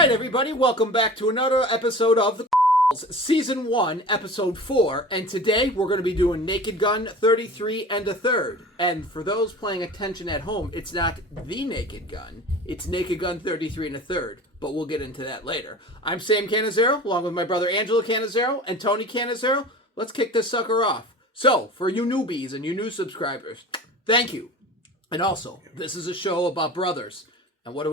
right, everybody, welcome back to another episode of the Season 1, Episode 4, and today we're going to be doing Naked Gun 33 and a third. And for those paying attention at home, it's not the Naked Gun, it's Naked Gun 33 and a third, but we'll get into that later. I'm Sam Canizero, along with my brother Angelo Canizero and Tony Canizero. Let's kick this sucker off. So, for you newbies and you new subscribers, thank you. And also, this is a show about brothers. And what do?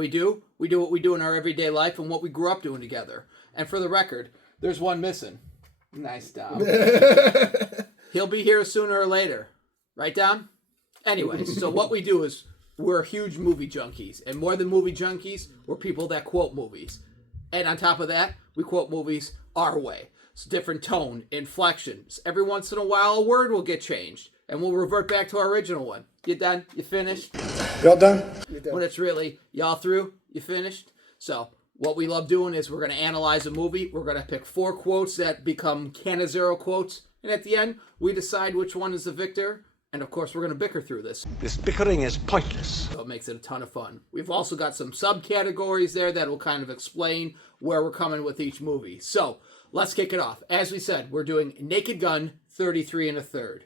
We do what we do in our everyday life and what we grew up doing together. And for the record, there's one missing. Nice, Dom. He'll be here sooner or later. Right, Dom? Anyways, so what we do is we're huge movie junkies. And more than movie junkies, we're people that quote movies. And on top of that, we quote movies our way. It's different tone, inflections. Every once in a while, a word will get changed. And we'll revert back to our original one. You done? You finished? Y'all done? When it's really, y'all through? You finished? So, what we love doing is we're going to analyze a movie. We're going to pick 4 quotes that become Canizero quotes. And at the end, we decide which one is the victor. And of course, we're going to bicker through this. This bickering is pointless. So it makes it a ton of fun. We've also got some subcategories there that will kind of explain where we're coming with each movie. So, let's kick it off. As we said, we're doing Naked Gun 33 and a third.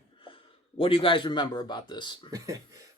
What do you guys remember about this?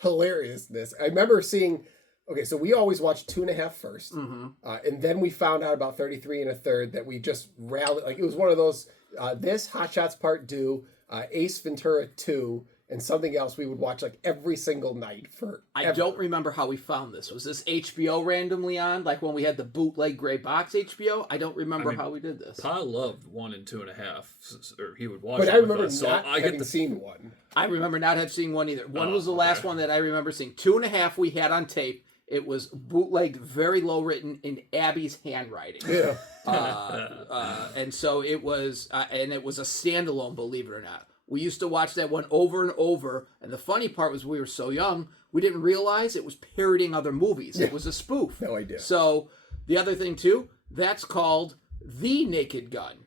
Hilariousness. I remember seeing, okay, so we always watched 2.5 first. Mm-hmm. And then we found out about 33 and a third that we just rallied. Like, it was one of those, this, Hot Shots Part 2, Ace Ventura 2, and something else we would watch like every single night for. I don't remember how we found this. Was this HBO randomly on? Like when we had the bootleg gray box HBO? I don't remember how we did this. Pa loved 1 and 2.5, or he would watch but it I remember with us, not so I having seen one. I remember not having seen one either. One was the last one that I remember seeing. 2.5 we had on tape. It was bootlegged, very low written in Abby's handwriting. Yeah. And so it was, and it was a standalone, believe it or not. We used to watch that one over and over, and the funny part was we were so young, we didn't realize it was parodying other movies. Yeah. It was a spoof. No idea. So the other thing, too, that's called The Naked Gun,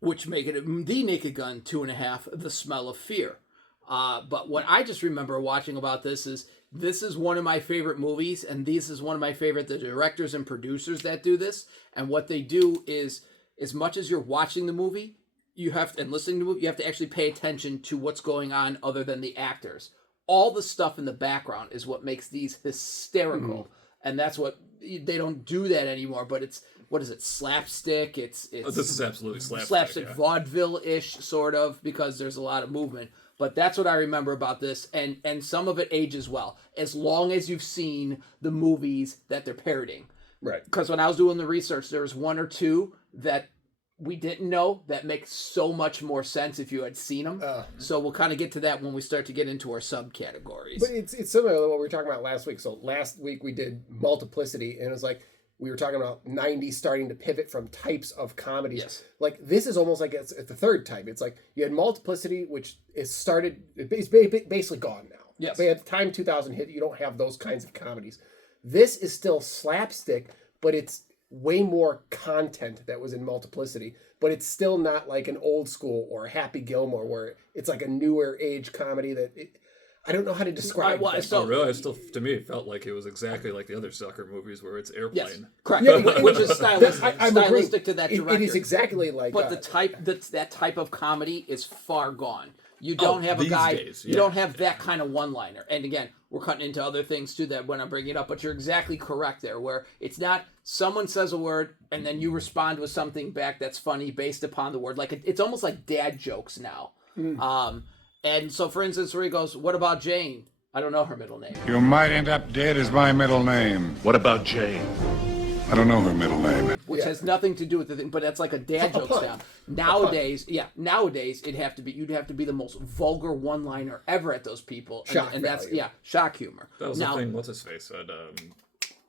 which make it The Naked Gun 2.5, The Smell of Fear. But what I just remember watching about this is one of my favorite movies, and this is one of my favorite, the directors and producers that do this, and what they do is, as much as you're watching the movie, and listening to the movie, you have to actually pay attention to what's going on other than the actors. All the stuff in the background is what makes these hysterical. Mm-hmm. And that's what, they don't do that anymore, but it's, what is it, slapstick? It's this is absolutely slapstick. Slapstick, yeah. Vaudeville-ish, sort of, because there's a lot of movement. But that's what I remember about this, and some of it ages well, as long as you've seen the movies that they're parodying. Right. Because when I was doing the research, there was 1 or 2 that we didn't know that makes so much more sense if you had seen them. So we'll kind of get to that when we start to get into our subcategories. But it's similar to what we were talking about last week. So last week we did multiplicity, and it was like we were talking about 90s starting to pivot from types of comedies. Yes. Like this is almost like it's the third type. It's like you had multiplicity, which it's basically gone now. Yes. But at the time 2000 hit, you don't have those kinds of comedies. This is still slapstick, but it's way more content that was in multiplicity, but it's still not like an old school or a Happy Gilmore where it's like a newer age comedy that I don't know how to describe. Really? It still, to me, it felt like it was exactly like the other sucker movies where it's airplane. Yes, correct. Yeah, which is stylistic to that director. It is exactly like. But that type of comedy is far gone. You don't have a guy. Days, yeah. You don't have that kind of one-liner. And again, we're cutting into other things too that when I'm bringing it up. But you're exactly correct there, where it's not someone says a word and then you respond with something back that's funny based upon the word. Like it's almost like dad jokes now. Mm. And so, for instance, where he goes, "What about Jane? I don't know her middle name." You might end up dead is my middle name. What about Jane? I don't know her middle name. Which has nothing to do with the thing, but that's like a dad joke sound. Nowadays, you'd have to be the most vulgar one-liner ever at those people. And that's shock humor. That was the thing, what's his face?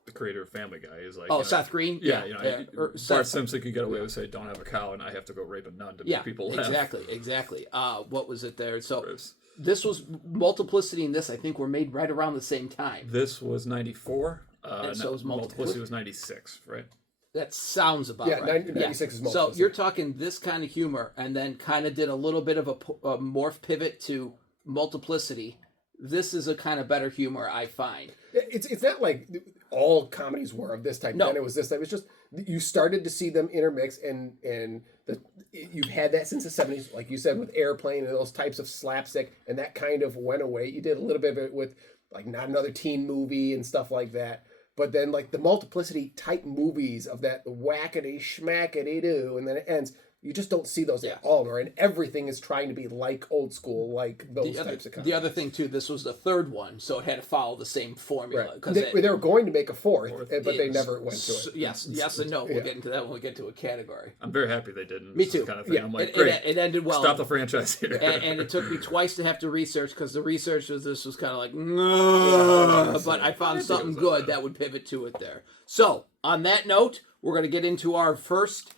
The creator of Family Guy is like, Seth Green? Yeah, Bart Simpson could get away with saying, "Don't have a cow," and I have to go rape a nun to make people laugh. Exactly. What was it there? So this was multiplicity and this, I think, were made right around the same time. This was 94. And so was multiplicity was 96, right? That sounds about right. 96 is multiplicity. So you're talking this kind of humor and then kind of did a little bit of a morph pivot to multiplicity. This is a kind of better humor, I find. It's not like all comedies were of this type. No. Then it was this type. It's just you started to see them intermix, and you've had that since the 70s, like you said, with Airplane and those types of slapstick, and that kind of went away. You did a little bit of it with like Not Another Teen Movie and stuff like that. But then like the multiplicity type movies of that whackety schmackety do, and then it ends. You just don't see those at all, and everything is trying to be like old school, like those types of comedies. The other thing too, this was the third one, so it had to follow the same formula. Right. Because They were going to make a fourth, but they never went to it. Yes and no. We'll get into that when we get to a category. I'm very happy they didn't. Me too. Kind of thing. Yeah. I'm like, great. It ended well. Stop the franchise here. And it took me twice to have to research because the research was this was kind of like, no, but I found something good that would pivot to it there. So on that note, we're going to get into our first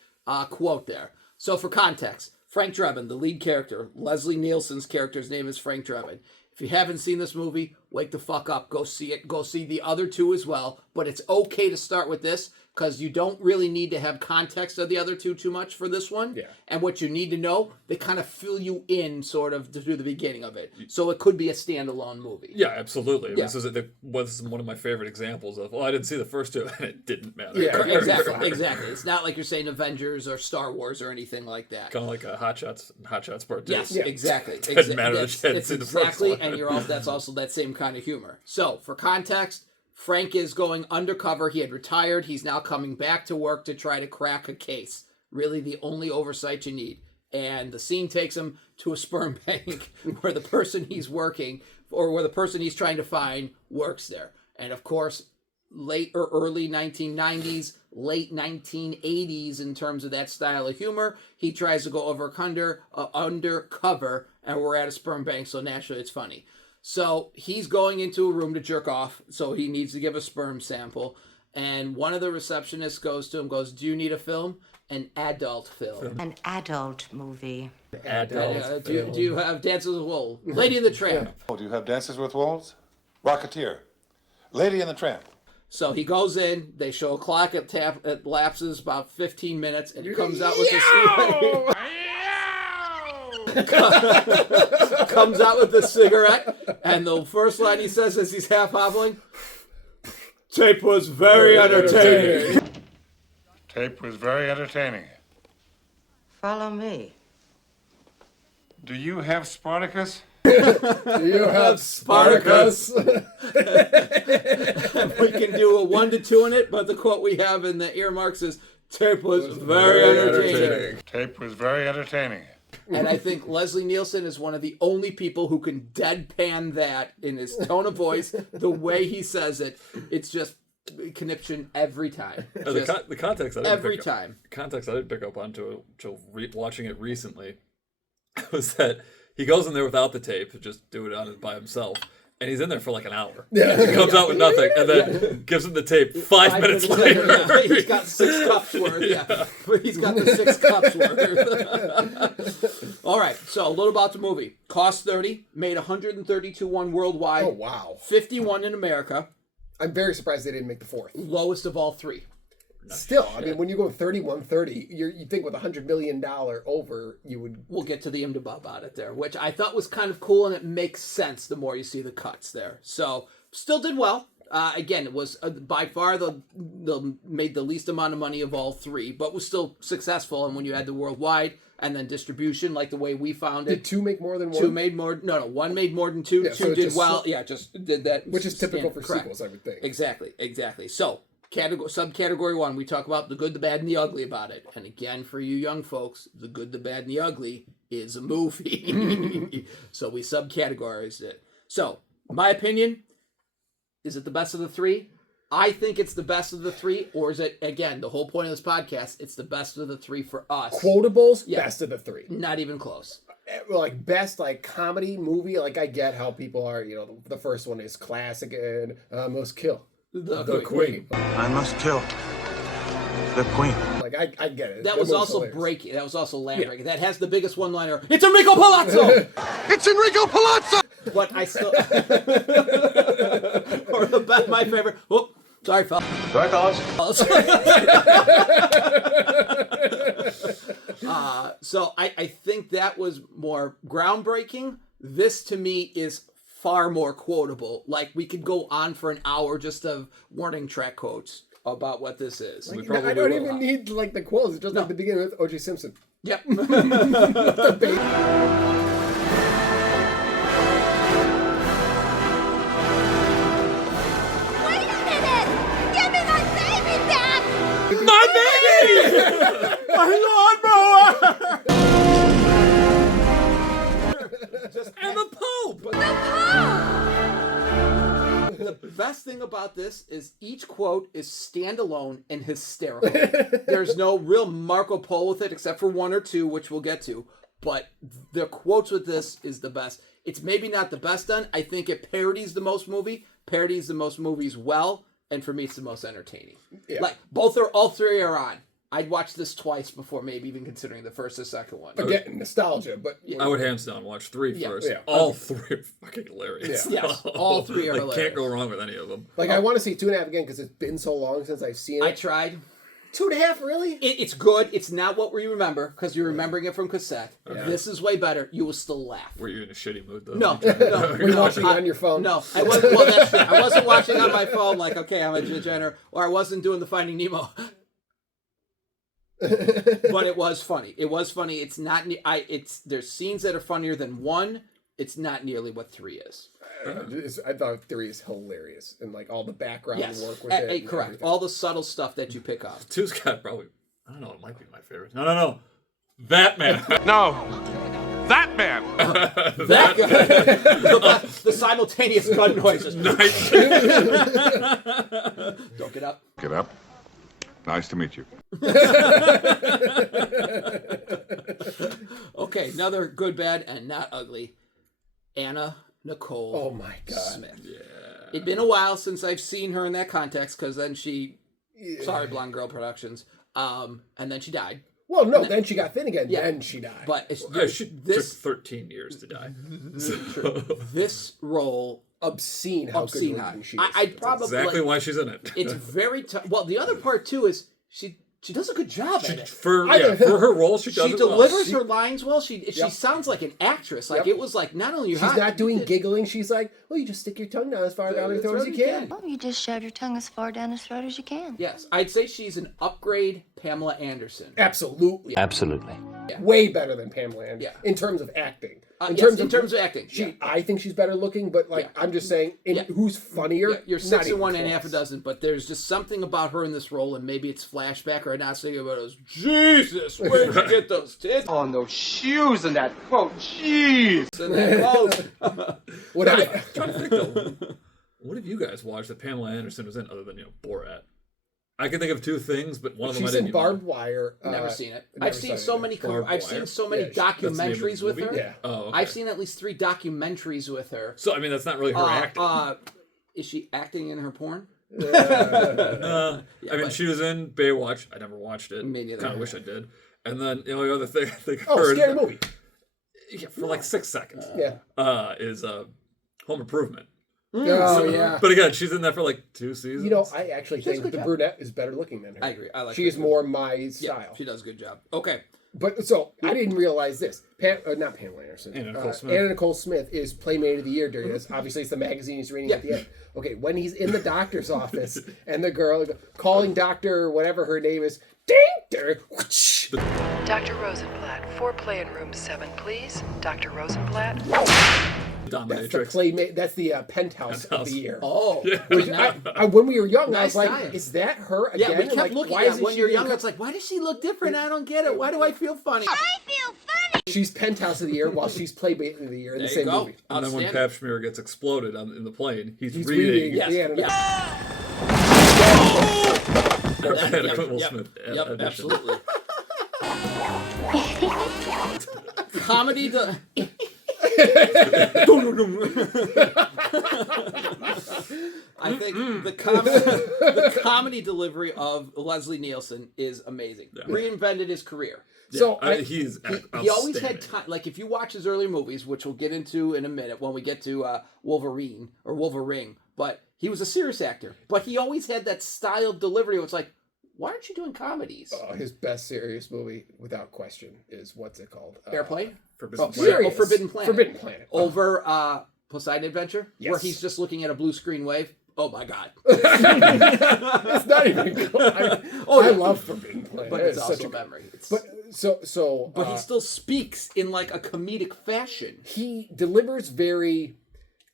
quote there. So for context, Frank Drebin, the lead character, Leslie Nielsen's character's name is Frank Drebin. If you haven't seen this movie, wake the fuck up. Go see it. Go see the other two as well. But it's okay to start with this because you don't really need to have context of the other two too much for this one. Yeah. And what you need to know, they kind of fill you in sort of through the beginning of it. So it could be a standalone movie. Yeah, absolutely. Yeah. This was one of my favorite examples of, well, I didn't see the first two, and it didn't matter. Yeah. Exactly. It's not like you're saying Avengers or Star Wars or anything like that. Kind of like Hot Shots Part 2. Yes, exactly. Doesn't matter that you hadn't That's seen the first exactly, one. and that's also that same kind of humor. So, for context, Frank is going undercover. He had retired. He's now coming back to work to try to crack a case. Really, the only oversight you need. And the scene takes him to a sperm bank where the person he's working, or where the person he's trying to find, works there. And of course, late or early 1990s, late 1980s in terms of that style of humor. He tries to go undercover, and we're at a sperm bank, so naturally it's funny. So he's going into a room to jerk off, so he needs to give a sperm sample. And one of the receptionists goes to him, do you need a film? An adult film. An adult movie. Do you have Dances with Wolves? Lady and the Tramp. Oh, do you have Dances with Wolves? Rocketeer. Lady and the Tramp. So he goes in, they show a clock, it lapses about 15 minutes, and he comes out with this... comes out with the cigarette, and the first line he says as he's half hobbling, tape was very entertaining. Tape was very entertaining. Follow me. Do you have Spartacus? You have Spartacus. We can do a 1 to 2 in it, but the quote we have in the earmarks is, tape was very entertaining. Tape was very entertaining. And I think Leslie Nielsen is one of the only people who can deadpan that in his tone of voice, the way he says it. It's just conniption every time. No, the context I didn't every pick up, time. Context I didn't pick up on until watching it recently was that he goes in there without the tape to just do it on it by himself. And he's in there for like an hour. Yeah. He comes out with nothing and then gives him the tape 5 minutes later. Yeah, he's got 6 cups worth. Yeah. He's got the 6 cups worth. All right. So a little about the movie. Cost $30, made 132.1 worldwide. Oh, wow. 51 in America. I'm very surprised they didn't make the fourth. Lowest of all 3. Still, I mean, when you go 31-30, you think with $100 million over, you would... We'll get to the imdb about it there, which I thought was kind of cool, and it makes sense the more you see the cuts there. So, still did well. Again, it was by far the made the least amount of money of all 3, but was still successful. And when you add the worldwide and then distribution, like the way we found it, Did 2 make more than 1? 2 made more. No, 1 made more than 2. Yeah, 2 so it did just well. Yeah, just did that, Which is typical for correct. sequels, I would think. Exactly. So, subcategory 1, we talk about the good, the bad, and the ugly about it. And again, for you young folks, the good, the bad, and the ugly is a movie. So we subcategorized it. So, my opinion, is it the best of the 3? I think it's the best of the 3, or is it, again, the whole point of this podcast, it's the best of the 3 for us. Quotables, Yeah. best of the 3. Not even close. Like, best, like, comedy movie, like, I get how people are, the first one is classic and must kill. The Queen. I must kill the Queen. Like, I get it. That was movie's also hilarious. breaking. That was also land breaking. That has the biggest one-liner. It's Enrico Palazzo! It's Enrico Palazzo! But I still... or my favorite... Oh, sorry, fellas. Sorry, fellas. So I think that was more groundbreaking. This, to me, is far more quotable. Like, we could go on for an hour just of warning track quotes about what this is. We I probably don't will. even need like the quotes. It's just like the beginning with O.J. Simpson. Yep. The baby. Wait a minute! Give me my baby back! My baby! My lawnmower! And the Pope! The best thing about this is each quote is standalone and hysterical. There's no real Marco Polo with it, except for one or two, which we'll get to. But the quotes with this is the best. It's maybe not the best done. I think it parodies the most movies well, and for me, it's the most entertaining. Yeah. Like all three are on. I'd watch this twice before maybe even considering the first or second one. Again, nostalgia, but I would hands down watch three first. Yeah. All three are fucking hilarious. Yeah. Yes, all three are like, hilarious. Can't go wrong with any of them. like I want to see 2.5 again because it's been so long since I've seen it. I tried. 2.5, really? It's good. It's not what we remember because you're remembering it from cassette. This is way better. You will still laugh. Were you in a shitty mood though? No. Were you watching it on your phone? No, I wasn't. Well, that's true. I wasn't watching on my phone. Like, okay, I'm a degenerate, or I wasn't doing the Finding Nemo. But it was funny. It was funny. It's not. There's scenes that are funnier than one. It's not nearly what 3 is. I thought 3 is hilarious and like all the background Yes, work with it. and correct. everything. All the subtle stuff that you pick up. Two's got probably. I don't know. It might be my favorite. No. That man. No. That man. That the simultaneous gun noises. Don't get up. Get up. Nice to meet you. Okay, another good, bad, and not ugly. Anna Nicole. Oh my God. Smith. Yeah. It'd been a while since I've seen her in that context because then she, sorry, Blonde Girl Productions, and then she died. Well, no, then she got thin again. Yeah. Then she died. But it's, She this took 13 years to die. this role, obscene how obscene good high. looking she is. I'd probably Exactly like, why she's in it. it's very tough. Well, the other part too is she does a good job at it. For her role, she does She it well. delivers her lines well. She sounds like an actress. Like Yep. it was like not only you She's not doing giggling. She's like, well, you just stick your tongue down as far down your throat as you can. Oh, you just shove your tongue as far down his throat as you can. Yes, I'd say she's an upgrade Pamela Anderson. Absolutely. Absolutely. Way better than Pamela Anderson. Yeah. In terms of acting. In terms of acting, I think she's better looking, but like I'm just saying, who's funnier? Yeah, you're Not 6 even and 1 and close. half a dozen, but there's just something about her in this role, and maybe it's flashback or not thinking about it. Jesus, where'd you get those tits? On those shoes and that coat, jeez. And that clothes. What I, trying to think though. What have you guys watched that Pamela Anderson was in other than Borat? I can think of 2 things, but one of them I she's didn't in Barbed Wire. Never seen it. never I've seen saw so it. many. Barbed I've Wire? seen so many Yeah, that's the name of the documentaries with her. movie? Yeah. Oh, okay. I've seen at least 3 documentaries with her. So I mean, that's not really her acting. Is she acting in her porn? I mean, but- she was in Baywatch. I never watched it. Me neither. Kind of wish I did. And then the only other thing I think of Oh, her scary is, movie. yeah, for like 6 seconds. Yeah. Is Home Improvement. Oh yeah. But again, she's in that for like 2 seasons. You know, I actually does a think good the job. brunette is better looking than her. I agree. I like She her is too. more my Yeah, style. she does a good job. Okay. But so I didn't realize this. Not Pamela Anderson. Anna Nicole Smith. Anna Nicole Smith is Playmate of the Year during this. Obviously, it's the magazine he's reading at the end. Okay, when he's in the doctor's office and the girl calling Doctor whatever her name is, Doctor. Dr. Rosenblatt, foreplay in room 7, please. Dr. Rosenblatt. That's the Dominatrix. Playmate. That's the penthouse of Penthouse. the year. Oh. Which when we were young, I Nice was like, tie-in. is that her again? Yeah, we And, kept like, looking why at isn't when she you're doing younger. It's like, why does she look different? I don't get it. Why do I feel funny? I feel funny. She's penthouse of the year while she's Playmate of the year in the There you same go. movie. And then when Outstanding. Pap Schmear gets exploded in the plane, he's He's reading. Yes. the anime. Anna Nicole Smith Yep, edition. absolutely. Comedy. I think the comedy delivery of Leslie Nielsen is amazing. Reinvented his career. So He's He always had outstanding. time. Like if you watch his early movies, which we'll get into in a minute when we get to Wolverine or Wolverine, but he was a serious actor. But he always had that style of delivery. Where it's like, why aren't you doing comedies? his best serious movie, without question, is what's it called? Airplane. Forbidden Oh, Planet. serious. Forbidden Planet. Forbidden Planet. Over Poseidon Adventure, Yes. where he's just looking at a blue screen wave. Oh my God! It's not even. I love Forbidden Planet, But it's also a memory. But But he still speaks in like a comedic fashion. he delivers very.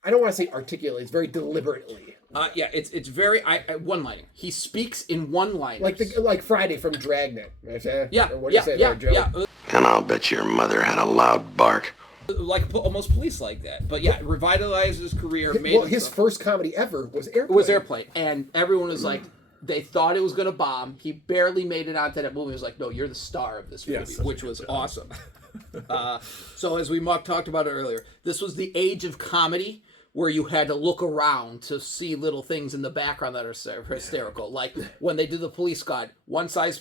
I don't want to say articulate. It's very deliberately. Yeah, it's very one-liner. He speaks in one-liners. Like Friday from Dragnet. Right? Yeah, Or what do you say there, Joe? yeah. And I'll bet your mother had a loud bark. Like almost police like that. But yeah, revitalized his career. Made Well, him his first comedy ever was Airplane. It was Airplane, and everyone was like, they thought it was going to bomb. He barely made it onto that movie. It was like, no, you're the star of this movie, which was awesome. So as we talked about it earlier, this was the age of comedy where you had to look around to see little things in the background that are hysterical. Like when they did the police squad, one says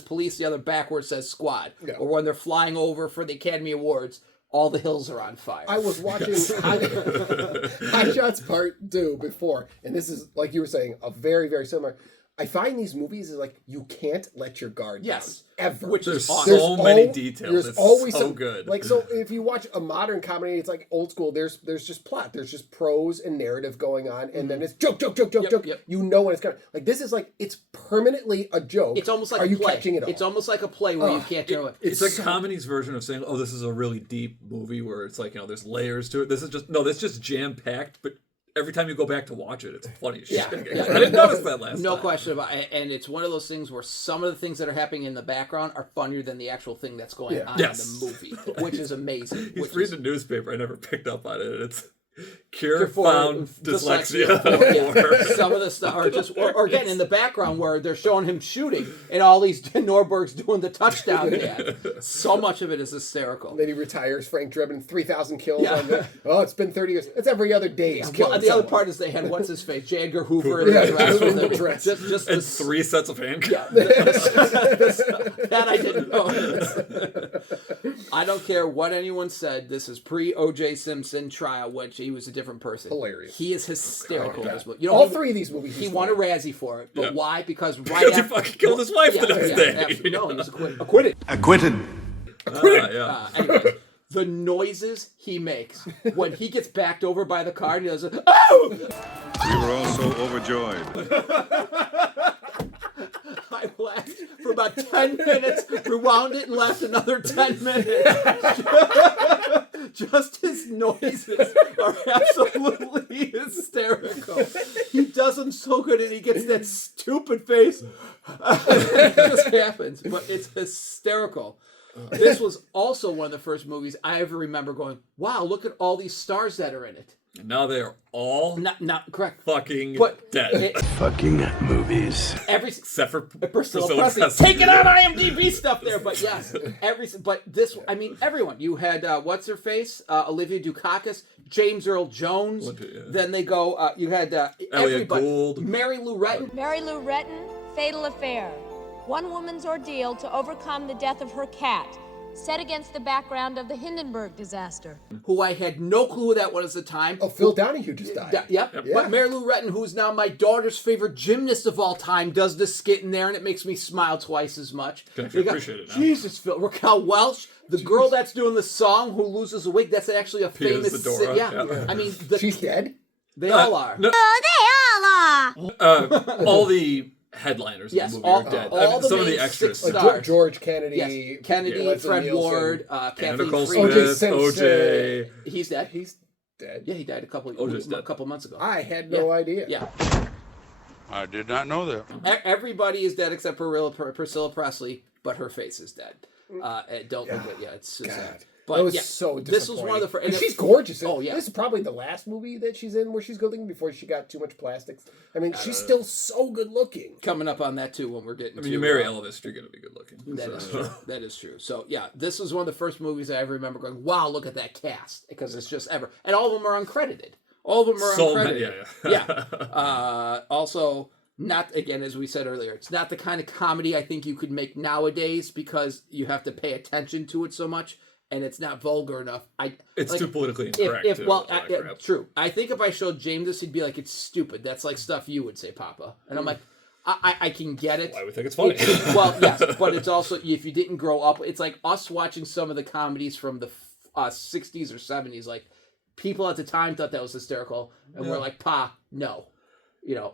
police, the other backwards says squad. Yeah. Or when they're flying over for the Academy Awards, all the hills are on fire. I was watching Hot Shots Part 2 before, and this is, like you were saying, a very, very similar. I find these movies is like you can't let your guard down. Ever. Which There's is awesome. so many details. There's It's always so some, good. Like, so if you watch a modern comedy, it's like old school. There's just plot. There's just prose and narrative going on, and then it's joke. Yep. You know when it's coming. Like this is like it's permanently a joke. It's almost like are a you play. catching it all? It's almost like a play where you can't do it. It's like comedy's version of saying, "Oh, this is a really deep movie where it's like there's layers to it." This is just jam packed, but every time you go back to watch it, it's funny as shit. Yeah. I didn't notice that last time. No question about it. And it's one of those things where some of the things that are happening in the background are funnier than the actual thing that's going on in the movie, which is amazing. He's reading the newspaper. I never picked up on it. It's cure found dyslexia. Some of the stuff are just, or again, in the background where they're showing him shooting and all these Norberg's doing the touchdown dance. So much of it is hysterical. And then he retires. Frank Drebin, 3,000 kills. On the, it's been 30 years. It's every other day he's killing the other someone. part is they had what's his face, J. Edgar Hoover in the dress. Just and 3 sets of handcuffs. Yeah, that I didn't know. I don't care what anyone said. This is pre O.J. Simpson trial, which he was a different person. Hilarious. He is hysterical in this movie. You All 3 of these movies. He won a Razzie for it, but why? Because Because he fucking killed his wife the next day. Absolutely. No, he was acquitted. Anyway, the noises he makes when he gets backed over by the car and he does oh! We were all so overjoyed. I laughed for about 10 minutes, rewound it, and laughed another 10 minutes. Just his noises are absolutely hysterical. He does them so good, and he gets that stupid face. It just happens, but it's hysterical. This was also one of the first movies I ever remember going, wow, look at all these stars that are in it. Now they are all not correct. Fucking dead. Fucking movies. Except for Priscilla Presley. Taking on IMDb stuff there, but yes. Everyone. You had, what's her face? Olivia Dukakis, James Earl Jones. Then they go, you had everybody. Gould. Mary Lou Retton. Mary Lou Retton, Fatal Affair. One woman's ordeal to overcome the death of her cat, set against the background of the Hindenburg disaster. Who I had no clue who that was at the time. Oh, Phil Donahue just died. Yep. But Mary Lou Retton, who's now my daughter's favorite gymnast of all time, does this skit in there, and it makes me smile twice as much. Can I appreciate it now? Jesus, Phil. Raquel Welch, the girl that's doing the song who loses a wig, that's actually a Pia famous... Zadora, Yeah. I mean... She's dead? They all are. Oh, they all are! All the headliners in the movie are dead. all the some of main the extras. six Like stars. George Kennedy. Yes. Kennedy, Leslie Fred Nielsen. Ward, Anna Kathleen Nicole Freeman. Smith, OJ. He's dead. He's dead. Yeah, he died a couple months ago. I had no idea. Yeah. I did not know that. Everybody is dead except for Priscilla Presley, but her face is dead. It's sad. But That was so disappointing. This was one of the first. And she's gorgeous. Oh, yeah. This is probably the last movie that she's in where she's good looking before she got too much plastics. I mean, she's still so good looking. Coming up on that too when we're getting. I mean, you marry Elvis, you're gonna be good looking. That is true. That is true. So yeah, this was one of the first movies I ever remember going, "Wow, look at that cast!" Because it's just ever, and all of them are uncredited. All of them are uncredited. Yeah. Also, not again as we said earlier, it's not the kind of comedy I think you could make nowadays because you have to pay attention to it so much. And it's not vulgar enough. It's too politically incorrect. True. I think if I showed James this, he'd be like, "It's stupid. That's like stuff you would say, Papa." And I'm like, I can get it. Why would think it's funny? Well, yes, but it's also if you didn't grow up, it's like us watching some of the comedies from the 60s or 70s. Like people at the time thought that was hysterical, and we're like, Pa, no.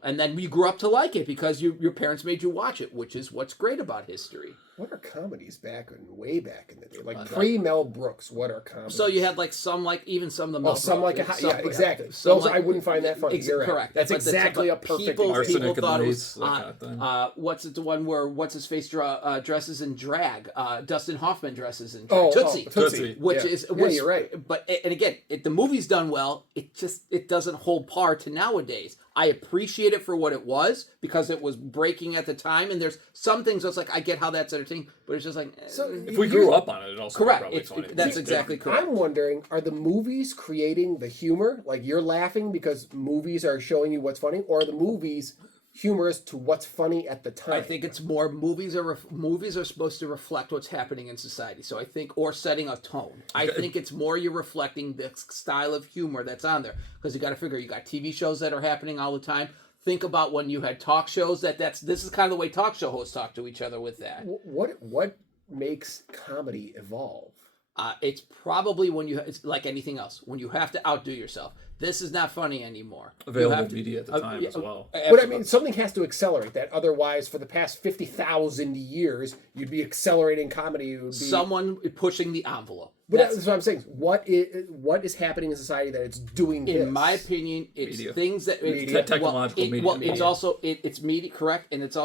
And then we grew up to like it because your parents made you watch it, which is what's great about history. What are comedies way back in the day? Like pre-Mel Brooks, what are comedies? So you had even some of the Mel Brooks. Exactly. Those I wouldn't find that funny. You're correct. That's exactly a perfect example. People thought it was, what's it, the one where what's-his-face dresses in drag? Dustin Hoffman dresses in drag. Tootsie. Which is... you're right. But, and again, the movie's done well, it doesn't hold par to nowadays. I appreciate it for what it was because it was breaking at the time, and there's some things that's like I get how that's entertaining, but it's just like if we grew up on it, it also correct. Probably funny. That's exactly correct. I'm wondering, are the movies creating the humor? Like you're laughing because movies are showing you what's funny, or are the movies humorous to what's funny at the time? I think it's more movies are supposed to reflect what's happening in society. So I think, or setting a tone. I think it's more you're reflecting the style of humor that's on there because you got to figure you got TV shows that are happening all the time. Think about when you had talk shows. This is kind of the way talk show hosts talk to each other with that. What makes comedy evolve? It's probably it's like anything else. When you have to outdo yourself. This is not funny anymore. Available media at the time as well. But I mean, something has to accelerate that. Otherwise, for the past 50,000 years, you'd be accelerating comedy. Someone pushing the envelope. But that's what I'm saying. What is happening in society that it's doing this? In my opinion, it's media. Things that... technological media. Well, it's also... It's media, correct? And it's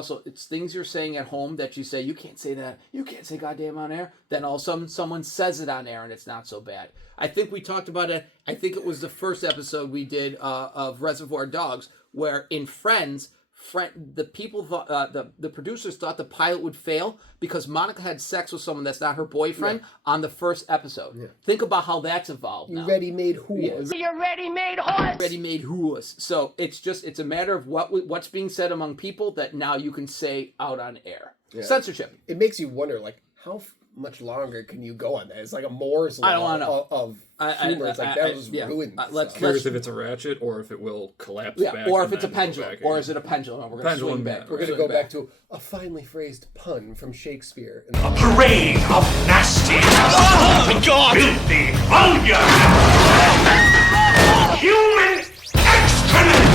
things you're saying at home that you say, you can't say that. You can't say goddamn on air. Then all of a sudden, someone says it on air and it's not so bad. I think we talked about it. I think it was the first episode we did of Reservoir Dogs, where in Friends... the people thought the producers thought the pilot would fail because Monica had sex with someone that's not her boyfriend on the first episode. Yeah. Think about how that's evolved now. Ready-made whores. You're ready-made horse. Ready-made whores. So it's a matter of what's being said among people that now you can say out on air. Yeah. Censorship. It makes you wonder, like, how much longer can you go on that? It's like a Moore's law of humor. It's like that was ruined. Curious if it's a ratchet or if it will collapse back. Or if it's a pendulum. Or is it a pendulum? And we're going to swing back. We're going to go back to a finely phrased pun from Shakespeare. A parade of nasty, oh my God, filthy, vulgar, human excrement!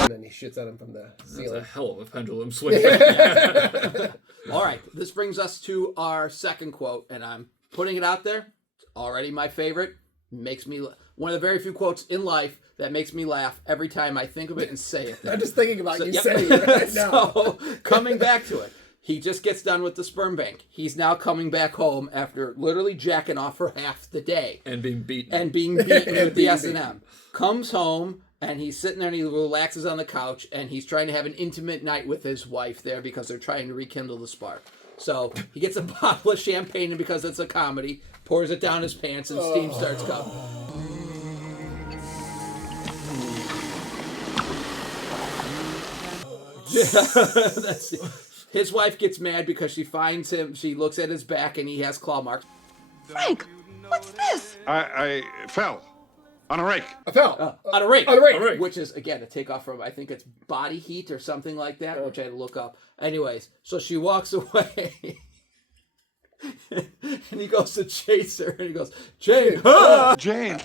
And then he shits on him from the ceiling. That's a hell of a pendulum swing. All right, this brings us to our second quote, and I'm putting it out there. It's already my favorite. Makes me one of the very few quotes in life that makes me laugh every time I think of it and say it. I'm just thinking about you saying it right now. So, coming back to it, he just gets done with the sperm bank. He's now coming back home after literally jacking off for half the day. And being beaten. With the S&M. Comes home, and he's sitting there and he relaxes on the couch, and he's trying to have an intimate night with his wife there because they're trying to rekindle the spark. So he gets a bottle of champagne, and because it's a comedy, pours it down his pants, and steam starts coming. That's it. His wife gets mad because she finds him, she looks at his back, and he has claw marks. Frank, what's this? I fell on a rake. I fell. On a rake. On a rake. Which is, again, a takeoff from, I think it's Body Heat or something like that, which I had to look up. Anyways, so she walks away. And he goes to chase her, and he goes, Jane! Jane!